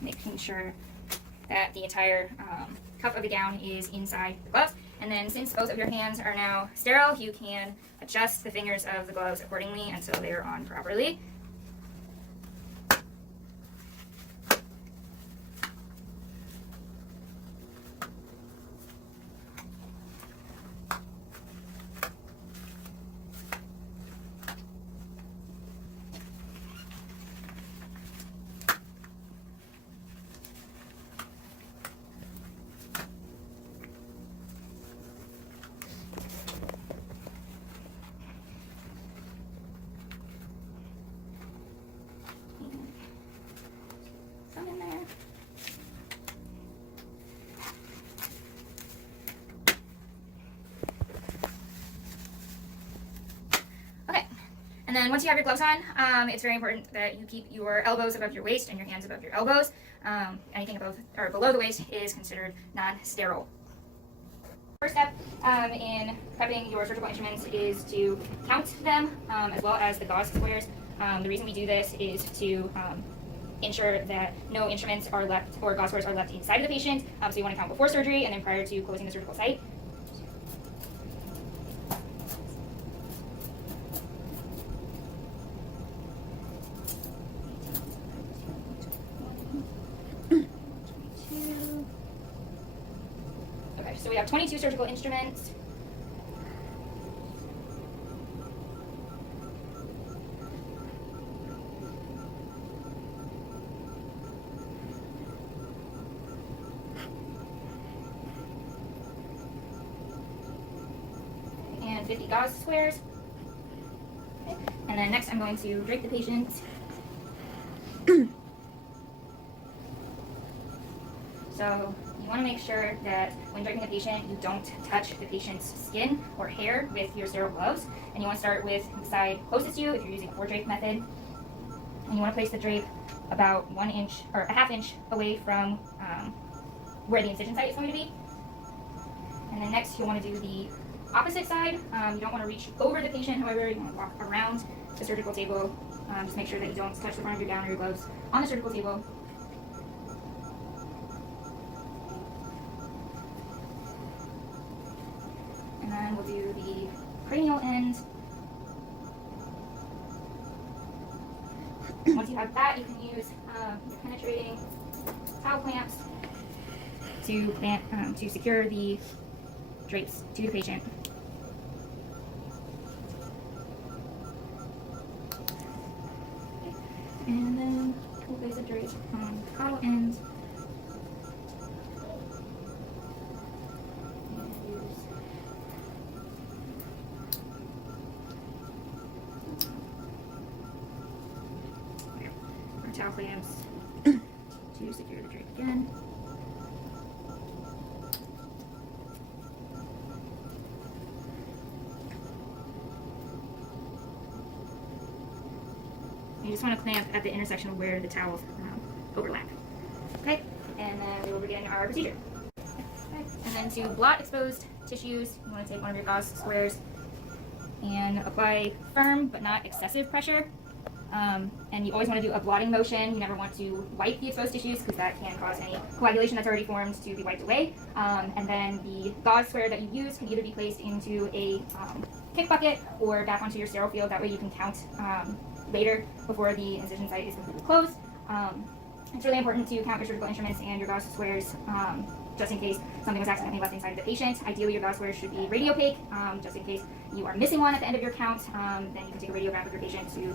making sure that the entire cuff of the gown is inside the glove. And then since both of your hands are now sterile, you can adjust the fingers of the gloves accordingly until they are on properly. Some in there. Okay, and then once you have your gloves on, it's very important that you keep your elbows above your waist and your hands above your elbows. Anything above or below the waist is considered non-sterile. First step in prepping your surgical instruments is to count them, as well as the gauze squares. The reason we do this is to ensure that no instruments are left or gauze squares are left inside of the patient. So you want to count before surgery and then prior to closing the surgical site. Okay, so we have 22 surgical instruments. And 50 gauze squares. Okay. And then next I'm going to drape the patient. So you want to make sure that when draping the patient, you don't touch the patient's skin or hair with your sterile gloves. And you want to start with the side closest to you if you're using a 4-drape method. And you want to place the drape about 1 inch or a half inch away from where the incision site is going to be. And then next you'll want to do the opposite side. You don't want to reach over the patient, however, you want to walk around the surgical table. Just make sure that you don't touch the front of your gown or your gloves on the surgical table. And then we'll do the cranial end. Once you have that, you can use your penetrating towel clamps to secure the drapes to the patient. And then we'll place a drape on the caudal end. straw clamps to secure the drape again. You just want to clamp at the intersection where the towels overlap. Okay, and then we will begin our procedure. Okay. And then to blot exposed tissues, you want to take one of your gauze squares and apply firm but not excessive pressure. And you always want to do a blotting motion. You never want to wipe the exposed tissues because that can cause any coagulation that's already formed to be wiped away. And then the gauze square that you use can either be placed into a kick bucket or back onto your sterile field. That way you can count later before the incision site is completely closed. It's really important to count your surgical instruments and your gauze squares just in case something was accidentally left inside the patient. Ideally, your gauze squares should be radiopaque, just in case you are missing one at the end of your count. Then you can take a radiograph of your patient to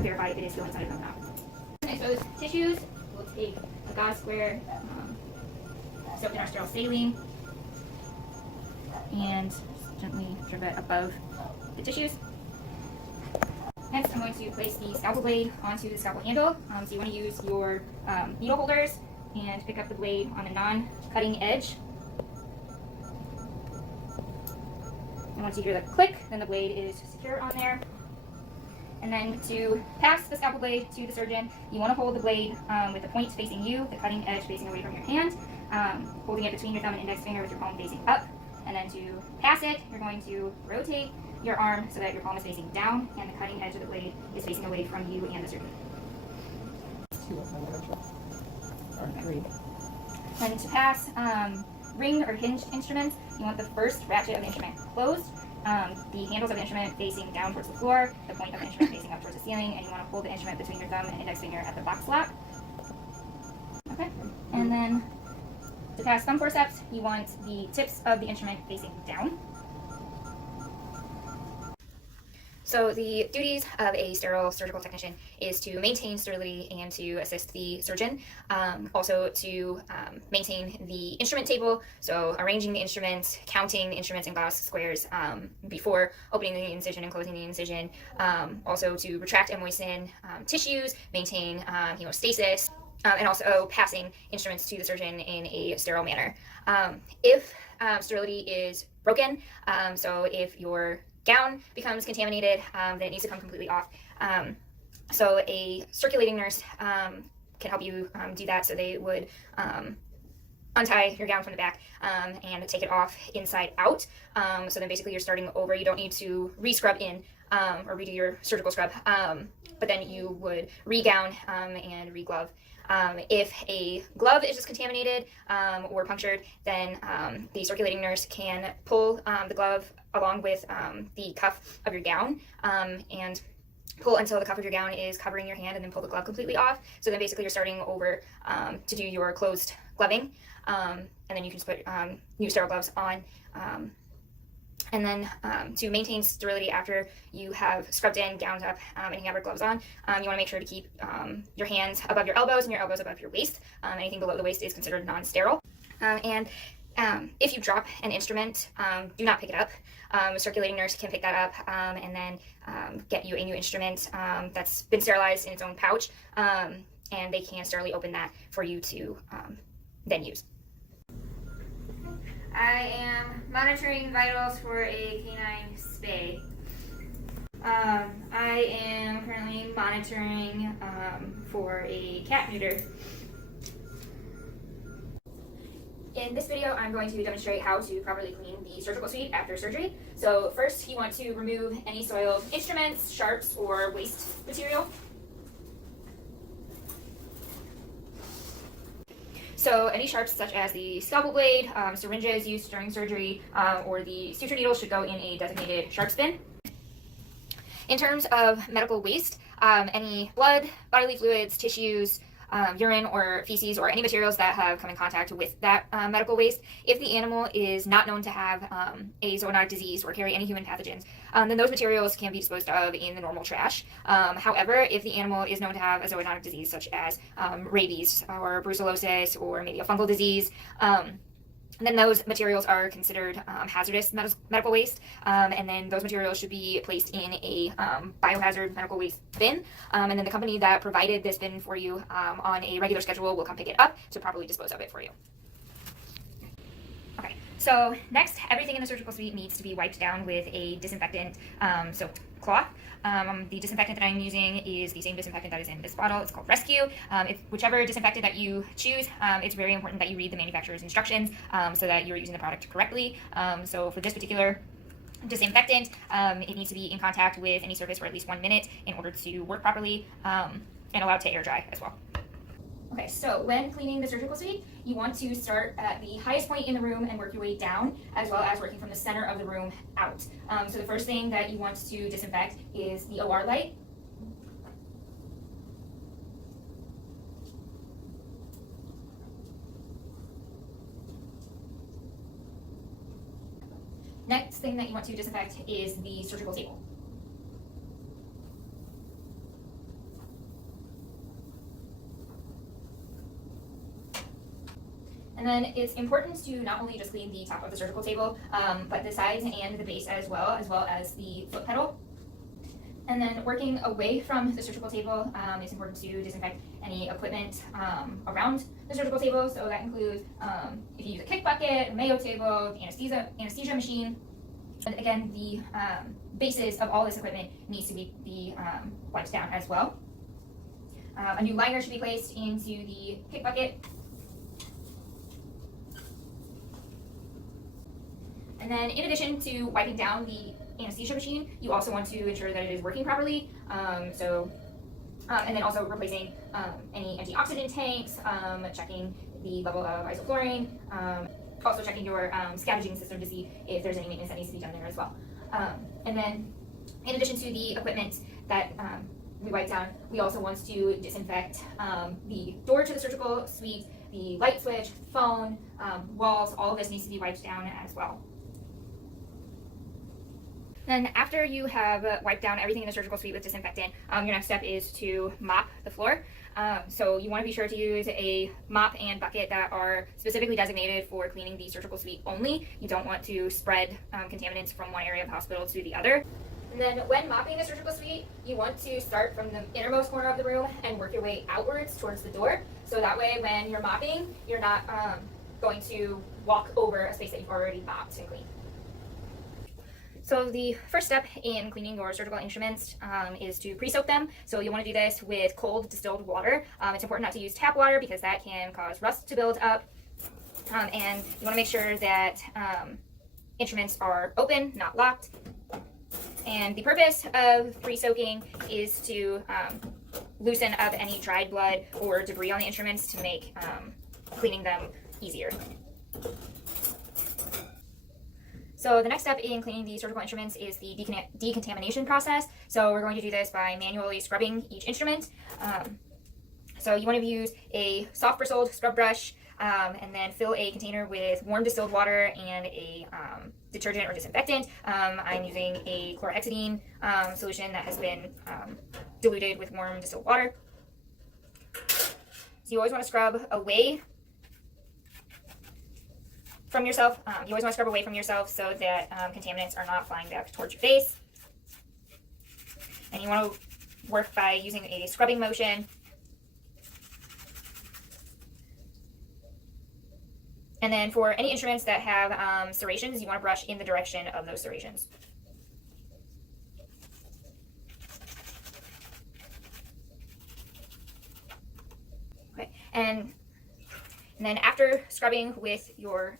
verify if it is still inside of them or not. Exposed tissues, we'll take a gauze square soaked in our sterile saline and gently drip it above the tissues. Next, I'm going to place the scalpel blade onto the scalpel handle. So you want to use your needle holders and pick up the blade on a non-cutting edge. And once you hear the click, then the blade is secure on there. And then to pass the scalpel blade to the surgeon, you want to hold the blade with the point facing you, the cutting edge facing away from your hand, holding it between your thumb and index finger with your palm facing up. And then to pass it, you're going to rotate your arm so that your palm is facing down and the cutting edge of the blade is facing away from you and the surgeon. And to pass ring or hinged instruments, you want the first ratchet of the instrument closed, the handles of the instrument facing down towards the floor, the point of the instrument facing up towards the ceiling, and you want to hold the instrument between your thumb and index finger at the box slot. Okay, and then to pass thumb forceps, you want the tips of the instrument facing down. So the duties of a sterile surgical technician is to maintain sterility and to assist the surgeon. Also to maintain the instrument table, so arranging the instruments, counting the instruments in gauze squares before opening the incision and closing the incision. Also to retract and moisten tissues, maintain hemostasis, and also passing instruments to the surgeon in a sterile manner. If sterility is broken, so if your gown becomes contaminated, then it needs to come completely off. So a circulating nurse can help you do that. So they would untie your gown from the back and take it off inside out. So then basically you're starting over. You don't need to re-scrub in or redo your surgical scrub, but then you would re-gown and re-glove. If a glove is just contaminated or punctured, then the circulating nurse can pull the glove along with the cuff of your gown and pull until the cuff of your gown is covering your hand, and then pull the glove completely off. So then basically you're starting over to do your closed gloving, and then you can just put new sterile gloves on. And then to maintain sterility after you have scrubbed in, gowned up, and you have your gloves on, you want to make sure to keep your hands above your elbows and your elbows above your waist. Anything below the waist is considered non-sterile. And if you drop an instrument, do not pick it up. A circulating nurse can pick that up and then get you a new instrument that's been sterilized in its own pouch, and they can sterilely open that for you to then use. I am monitoring vitals for a canine spay. I am currently monitoring for a cat neuter. In this video, I'm going to demonstrate how to properly clean the surgical suite after surgery. So first, you want to remove any soiled instruments, sharps, or waste material. So any sharps such as the scalpel blade, syringes used during surgery, or the suture needle should go in a designated sharps bin. In terms of medical waste, any blood, bodily fluids, tissues, urine or feces, or any materials that have come in contact with that medical waste, if the animal is not known to have a zoonotic disease or carry any human pathogens, then those materials can be disposed of in the normal trash. However, if the animal is known to have a zoonotic disease such as rabies or brucellosis or maybe a fungal disease, And then those materials are considered hazardous medical waste, and then those materials should be placed in a biohazard medical waste bin. And then the company that provided this bin for you on a regular schedule will come pick it up to properly dispose of it for you. Okay, so next, everything in the surgical suite needs to be wiped down with a disinfectant soaked cloth. The disinfectant that I'm using is the same disinfectant that is in this bottle. It's called Rescue. Whichever disinfectant that you choose, it's very important that you read the manufacturer's instructions so that you're using the product correctly. So for this particular disinfectant, it needs to be in contact with any surface for at least 1 minute in order to work properly and allowed to air dry as well. Okay, so when cleaning the surgical suite, you want to start at the highest point in the room and work your way down, as well as working from the center of the room out. So the first thing that you want to disinfect is the OR light. Next thing that you want to disinfect is the surgical table. And then it's important to not only just clean the top of the surgical table, but the sides and the base as well as the foot pedal. And then working away from the surgical table, it's important to disinfect any equipment around the surgical table. So that includes if you use a kick bucket, a Mayo table, the anesthesia machine. And again, the bases of all this equipment needs to be wiped down as well. A new liner should be placed into the kick bucket. And then in addition to wiping down the anesthesia machine, you also want to ensure that it is working properly. And then also replacing any antioxidant tanks, checking the level of isoflurane, also checking your scavenging system to see if there's any maintenance that needs to be done there as well. And then in addition to the equipment that we wipe down, we also want to disinfect the door to the surgical suite, the light switch, phone, walls. All of this needs to be wiped down as well. Then after you have wiped down everything in the surgical suite with disinfectant, your next step is to mop the floor. So you want to be sure to use a mop and bucket that are specifically designated for cleaning the surgical suite only. You don't want to spread contaminants from one area of the hospital to the other. And then when mopping the surgical suite, you want to start from the innermost corner of the room and work your way outwards towards the door. So that way when you're mopping, you're not going to walk over a space that you've already mopped and cleaned. So the first step in cleaning your surgical instruments is to pre-soak them. So you want to do this with cold distilled water. It's important not to use tap water because that can cause rust to build up. And you want to make sure that instruments are open, not locked. And the purpose of pre-soaking is to loosen up any dried blood or debris on the instruments to make cleaning them easier. So the next step in cleaning the surgical instruments is the decontamination process. So we're going to do this by manually scrubbing each instrument. So you want to use a soft bristled scrub brush and then fill a container with warm distilled water and a detergent or disinfectant. I'm using a chlorhexidine solution that has been diluted with warm distilled water. So you always want to scrub away from yourself. You always want to scrub away from yourself so that contaminants are not flying back towards your face. And you want to work by using a scrubbing motion. And then for any instruments that have serrations, you want to brush in the direction of those serrations. Okay, and then after scrubbing with your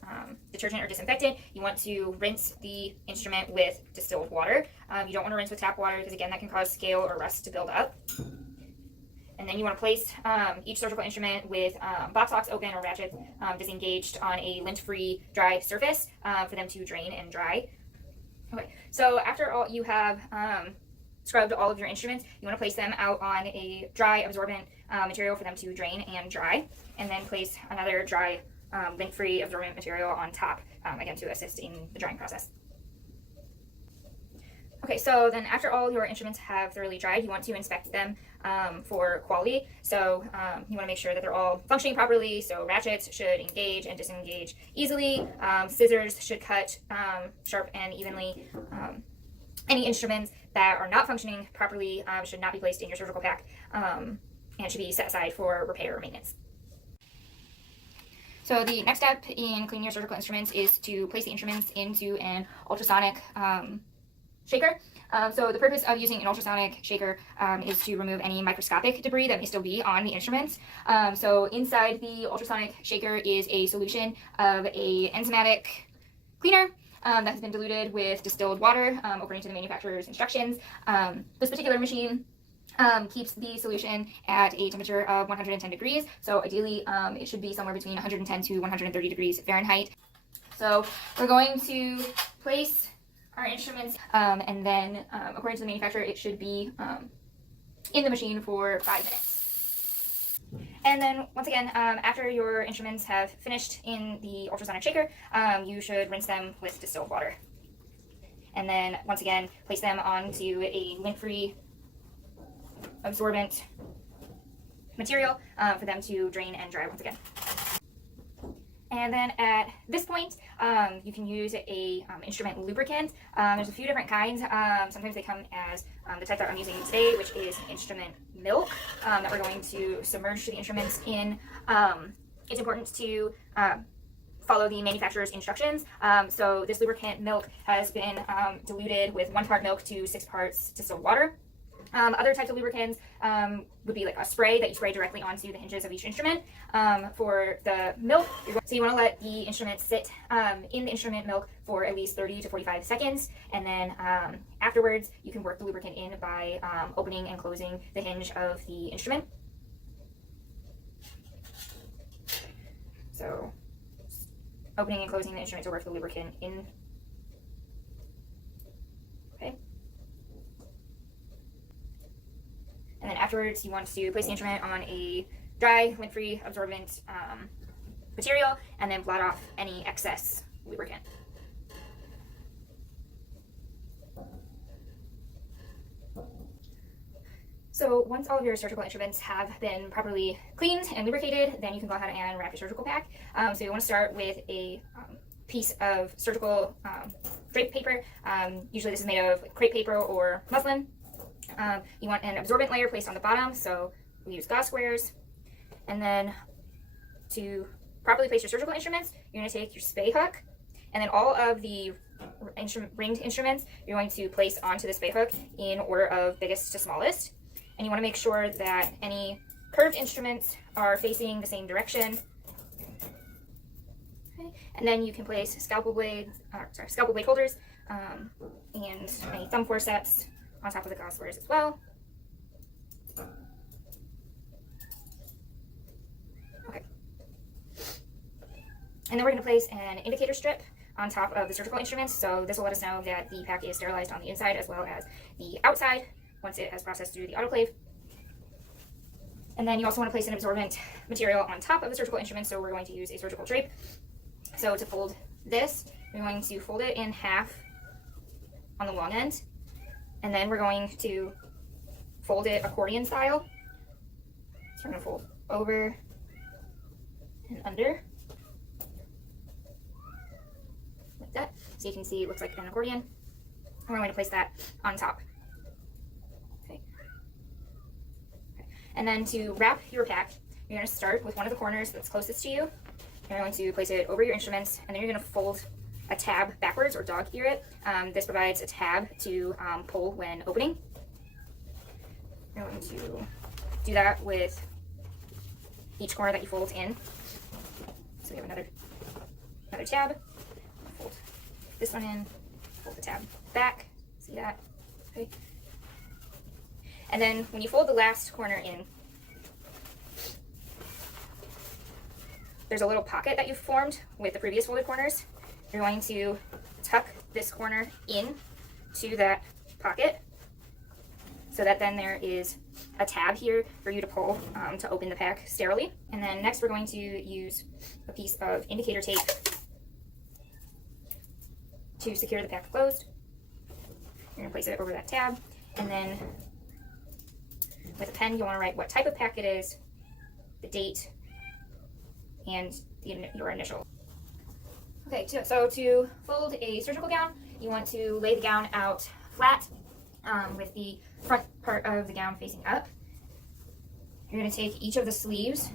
detergent or disinfectant, you want to rinse the instrument with distilled water. You don't want to rinse with tap water because, again, that can cause scale or rust to build up. And then you want to place each surgical instrument with box locks open or ratchets disengaged on a lint-free dry surface for them to drain and dry. Okay, so after all you have scrubbed all of your instruments, you want to place them out on a dry absorbent material for them to drain and dry, and then place another dry lint-free absorbent material on top, again to assist in the drying process. Okay, so then after all your instruments have thoroughly dried, you want to inspect them for quality. So you want to make sure that they're all functioning properly. So ratchets should engage and disengage easily. Scissors should cut sharp and evenly. Any instruments that are not functioning properly should not be placed in your surgical pack and should be set aside for repair or maintenance. So the next step in cleaning your surgical instruments is to place the instruments into an ultrasonic shaker. So the purpose of using an ultrasonic shaker is to remove any microscopic debris that may still be on the instruments. So inside the ultrasonic shaker is a solution of a enzymatic cleaner that has been diluted with distilled water according to the manufacturer's instructions. This particular machine keeps the solution at a temperature of 110 degrees. So ideally it should be somewhere between 110 to 130 degrees Fahrenheit. So we're going to place our instruments and then according to the manufacturer it should be in the machine for 5 minutes. And then once again, after your instruments have finished in the ultrasonic shaker, you should rinse them with distilled water. And then once again, place them onto a lint-free absorbent material for them to drain and dry once again. And then at this point, you can use a instrument lubricant. There's a few different kinds. Sometimes they come as the type that I'm using today, which is instrument milk that we're going to submerge the instruments in. It's important to follow the manufacturer's instructions. So this lubricant milk has been diluted with 1 part milk to 6 parts distilled water. Other types of lubricants would be like a spray that you spray directly onto the hinges of each instrument. For the milk, so you want to let the instrument sit in the instrument milk for at least 30 to 45 seconds, and then afterwards you can work the lubricant in by opening and closing the hinge of the instrument. So opening and closing the instrument to work the lubricant in. Okay. And then afterwards, you want to place the instrument on a dry, lint-free, absorbent material, and then blot off any excess lubricant. So once all of your surgical instruments have been properly cleaned and lubricated, then you can go ahead and wrap your surgical pack. So you want to start with a piece of surgical drape paper. Usually this is made of crepe paper or muslin. You want an absorbent layer placed on the bottom, so we use gauze squares. And then to properly place your surgical instruments, you're going to take your spay hook, and then all of the ringed instruments you're going to place onto the spay hook in order of biggest to smallest. And you want to make sure that any curved instruments are facing the same direction. Okay. And then you can place scalpel blade holders and any thumb forceps on top of the gauze squares as well. Okay. And then we're going to place an indicator strip on top of the surgical instruments. So this will let us know that the pack is sterilized on the inside as well as the outside once it has processed through the autoclave. And then you also want to place an absorbent material on top of the surgical instrument. So we're going to use a surgical drape. So to fold this, we're going to fold it in half on the long end. And then we're going to fold it accordion style. So we're going to fold over and under. Like that. So you can see it looks like an accordion. And we're going to place that on top. Okay. And then to wrap your pack, you're going to start with one of the corners that's closest to you. You're going to place it over your instruments, and then you're going to fold a tab backwards or dog ear it. This provides a tab to pull when opening. You're going to do that with each corner that you fold in. So we have another tab. Fold this one in, fold the tab back. See that? Okay. And then when you fold the last corner in, there's a little pocket that you've formed with the previous folded corners. You're going to tuck this corner in to that pocket so that then there is a tab here for you to pull to open the pack sterilely. And then next we're going to use a piece of indicator tape to secure the pack closed. You're going to place it over that tab, and then with a pen, you want to write what type of pack it is, the date, and your initial. Okay, so to fold a surgical gown, you want to lay the gown out flat with the front part of the gown facing up. You're going to take each of the sleeves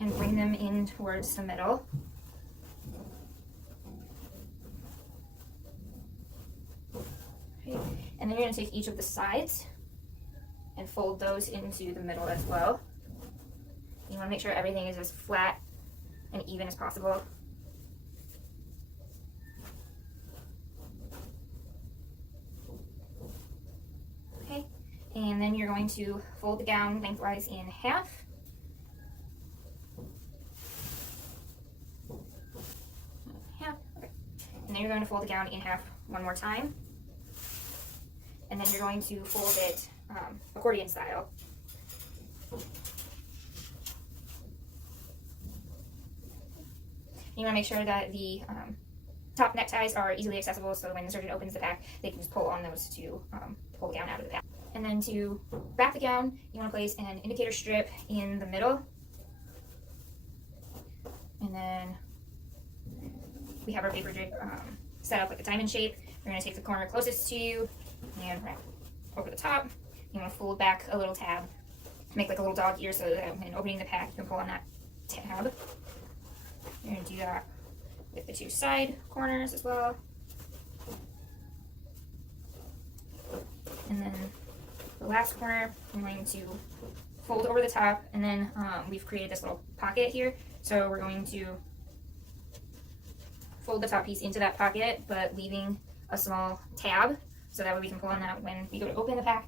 and bring them in towards the middle. Okay. And then you're going to take each of the sides and fold those into the middle as well. You want to make sure everything is as flat and even as possible. Okay, and then you're going to fold the gown lengthwise in half. Okay. And then you're going to fold the gown in half one more time. And then you're going to fold it accordion style. You want to make sure that the top neckties are easily accessible, so when the surgeon opens the pack, they can just pull on those to pull the gown out of the pack. And then to wrap the gown, you want to place an indicator strip in the middle. And then we have our paper drape set up like a diamond shape. You're going to take the corner closest to you and wrap over the top. You want to fold back a little tab to make like a little dog ear, so that when opening the pack, you can pull on that tab. You're going to do that with the two side corners as well. And then the last corner, I'm going to fold over the top, and then we've created this little pocket here. So we're going to fold the top piece into that pocket, but leaving a small tab, so that way we can pull on that when we go to open the pack.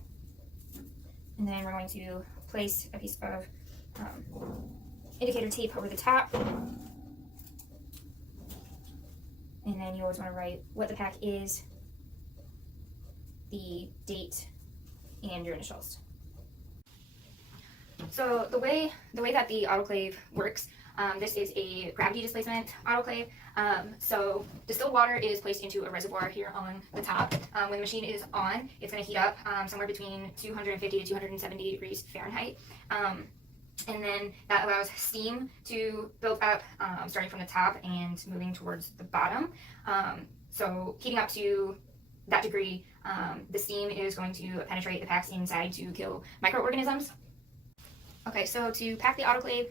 And then we're going to place a piece of indicator tape over the top. And then you always want to write what the pack is, the date, and your initials. So the way that the autoclave works, this is a gravity displacement autoclave. So distilled water is placed into a reservoir here on the top. When the machine is on, it's going to heat up somewhere between 250 to 270 degrees Fahrenheit. And then that allows steam to build up, starting from the top and moving towards the bottom. So heating up to that degree, the steam is going to penetrate the packs inside to kill microorganisms. Okay, so to pack the autoclave,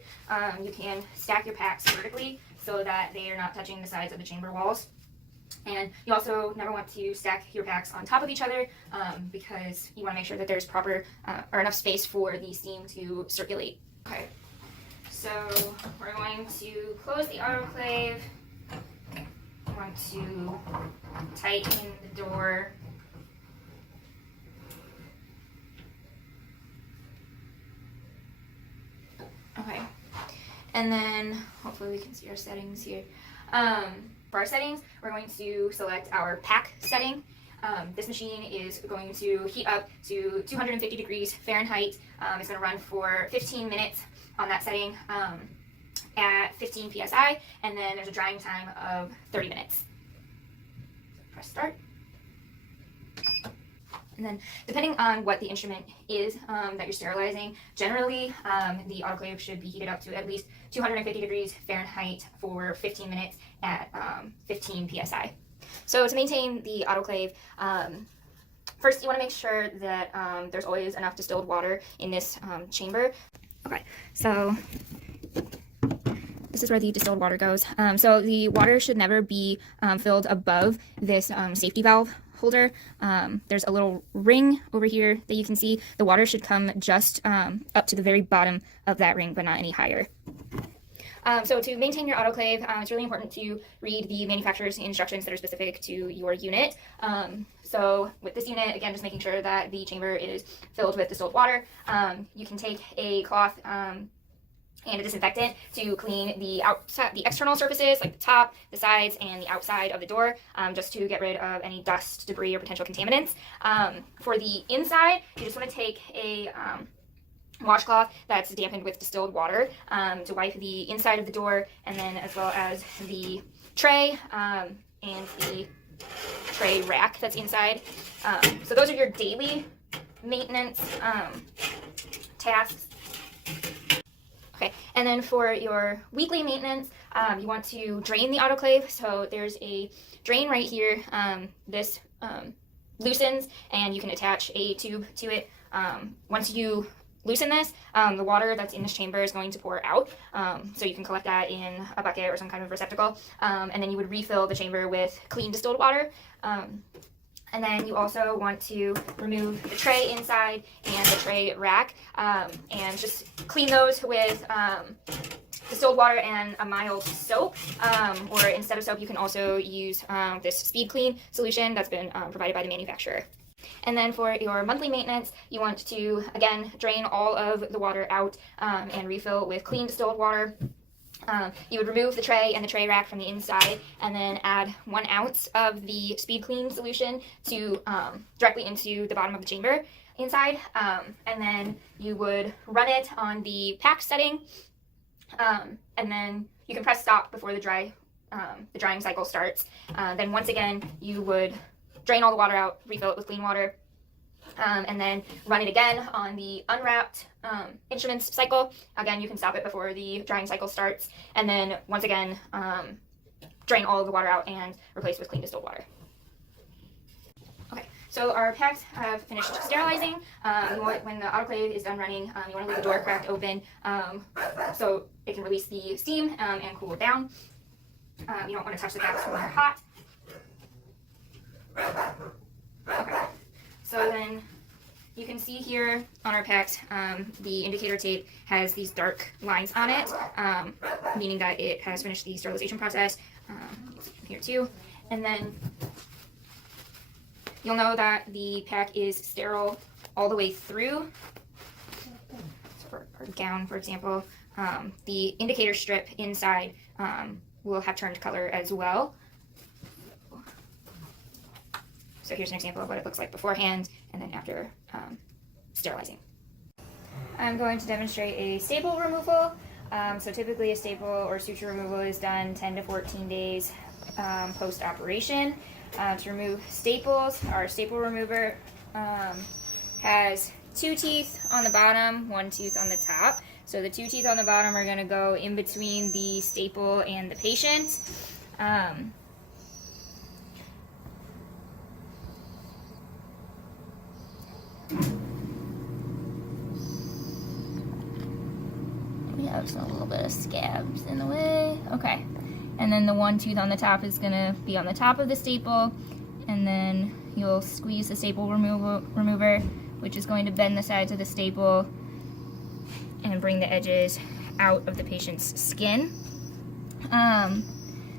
you can stack your packs vertically so that they are not touching the sides of the chamber walls. And you also never want to stack your packs on top of each other because you want to make sure that there's proper or enough space for the steam to circulate. Okay, so we're going to close the autoclave. I want to tighten the door. Okay, and then hopefully we can see our settings here. For our settings, we're going to select our pack setting. This machine is going to heat up to 250 degrees Fahrenheit. It's going to run for 15 minutes on that setting at 15 psi, and then there's a drying time of 30 minutes. Press start. And then depending on what the instrument is that you're sterilizing, generally the autoclave should be heated up to at least 250 degrees Fahrenheit for 15 minutes at 15 psi. So to maintain the autoclave, first you want to make sure that there's always enough distilled water in this chamber. Okay, so this is where the distilled water goes. So the water should never be filled above this safety valve holder. There's a little ring over here that you can see. The water should come just up to the very bottom of that ring, but not any higher. So to maintain your autoclave, it's really important to read the manufacturer's instructions that are specific to your unit. So with this unit, again, just making sure that the chamber is filled with distilled water. You can take a cloth and a disinfectant to clean the outside, the external surfaces like the top, the sides, and the outside of the door, just to get rid of any dust, debris, or potential contaminants. For the inside, you just want to take a washcloth that's dampened with distilled water to wipe the inside of the door, and then as well as the tray and the tray rack that's inside. So those are your daily maintenance tasks. Okay, and then for your weekly maintenance, you want to drain the autoclave. So there's a drain right here. This loosens, and you can attach a tube to it. Once you loosen this, the water that's in this chamber is going to pour out. So you can collect that in a bucket or some kind of receptacle. And then you would refill the chamber with clean distilled water. And then you also want to remove the tray inside and the tray rack, and just clean those with distilled water and a mild soap, or instead of soap you can also use this speed clean solution that's been provided by the manufacturer. And then for your monthly maintenance, you want to again drain all of the water out and refill with clean distilled water. You would remove the tray and the tray rack from the inside, and then add 1 ounce of the speed clean solution to directly into the bottom of the chamber inside, and then you would run it on the pack setting, and then you can press stop before the drying cycle starts. Then once again you would drain all the water out, refill it with clean water, and then run it again on the unwrapped instruments cycle. Again, you can stop it before the drying cycle starts, and then once again drain all of the water out and replace with clean distilled water. Okay, so our packs have finished sterilizing. When the autoclave is done running, you want to leave the door cracked open so it can release the steam and cool it down. You don't want to touch the caps when they're hot. Okay. So then you can see here on our packs, the indicator tape has these dark lines on it, meaning that it has finished the sterilization process. Here too. And then you'll know that the pack is sterile all the way through. So for our gown, for example, the indicator strip inside will have turned color as well. So here's an example of what it looks like beforehand and then after sterilizing. I'm going to demonstrate a staple removal. So typically a staple or suture removal is done 10 to 14 days post-operation. To remove staples, our staple remover has 2 teeth on the bottom, 1 tooth on the top. So the 2 teeth on the bottom are going to go in between the staple and the patient. We have a little bit of scabs in the way. Okay. And then the 1 tooth on the top is going to be on the top of the staple. And then you'll squeeze the staple remover, which is going to bend the sides of the staple and bring the edges out of the patient's skin.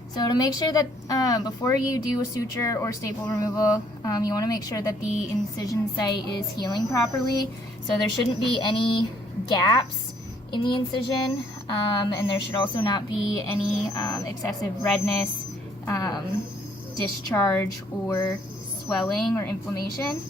So to make sure that before you do a suture or staple removal, you want to make sure that the incision site is healing properly. So there shouldn't be any gaps in the incision, and there should also not be any excessive redness, discharge, or swelling or inflammation.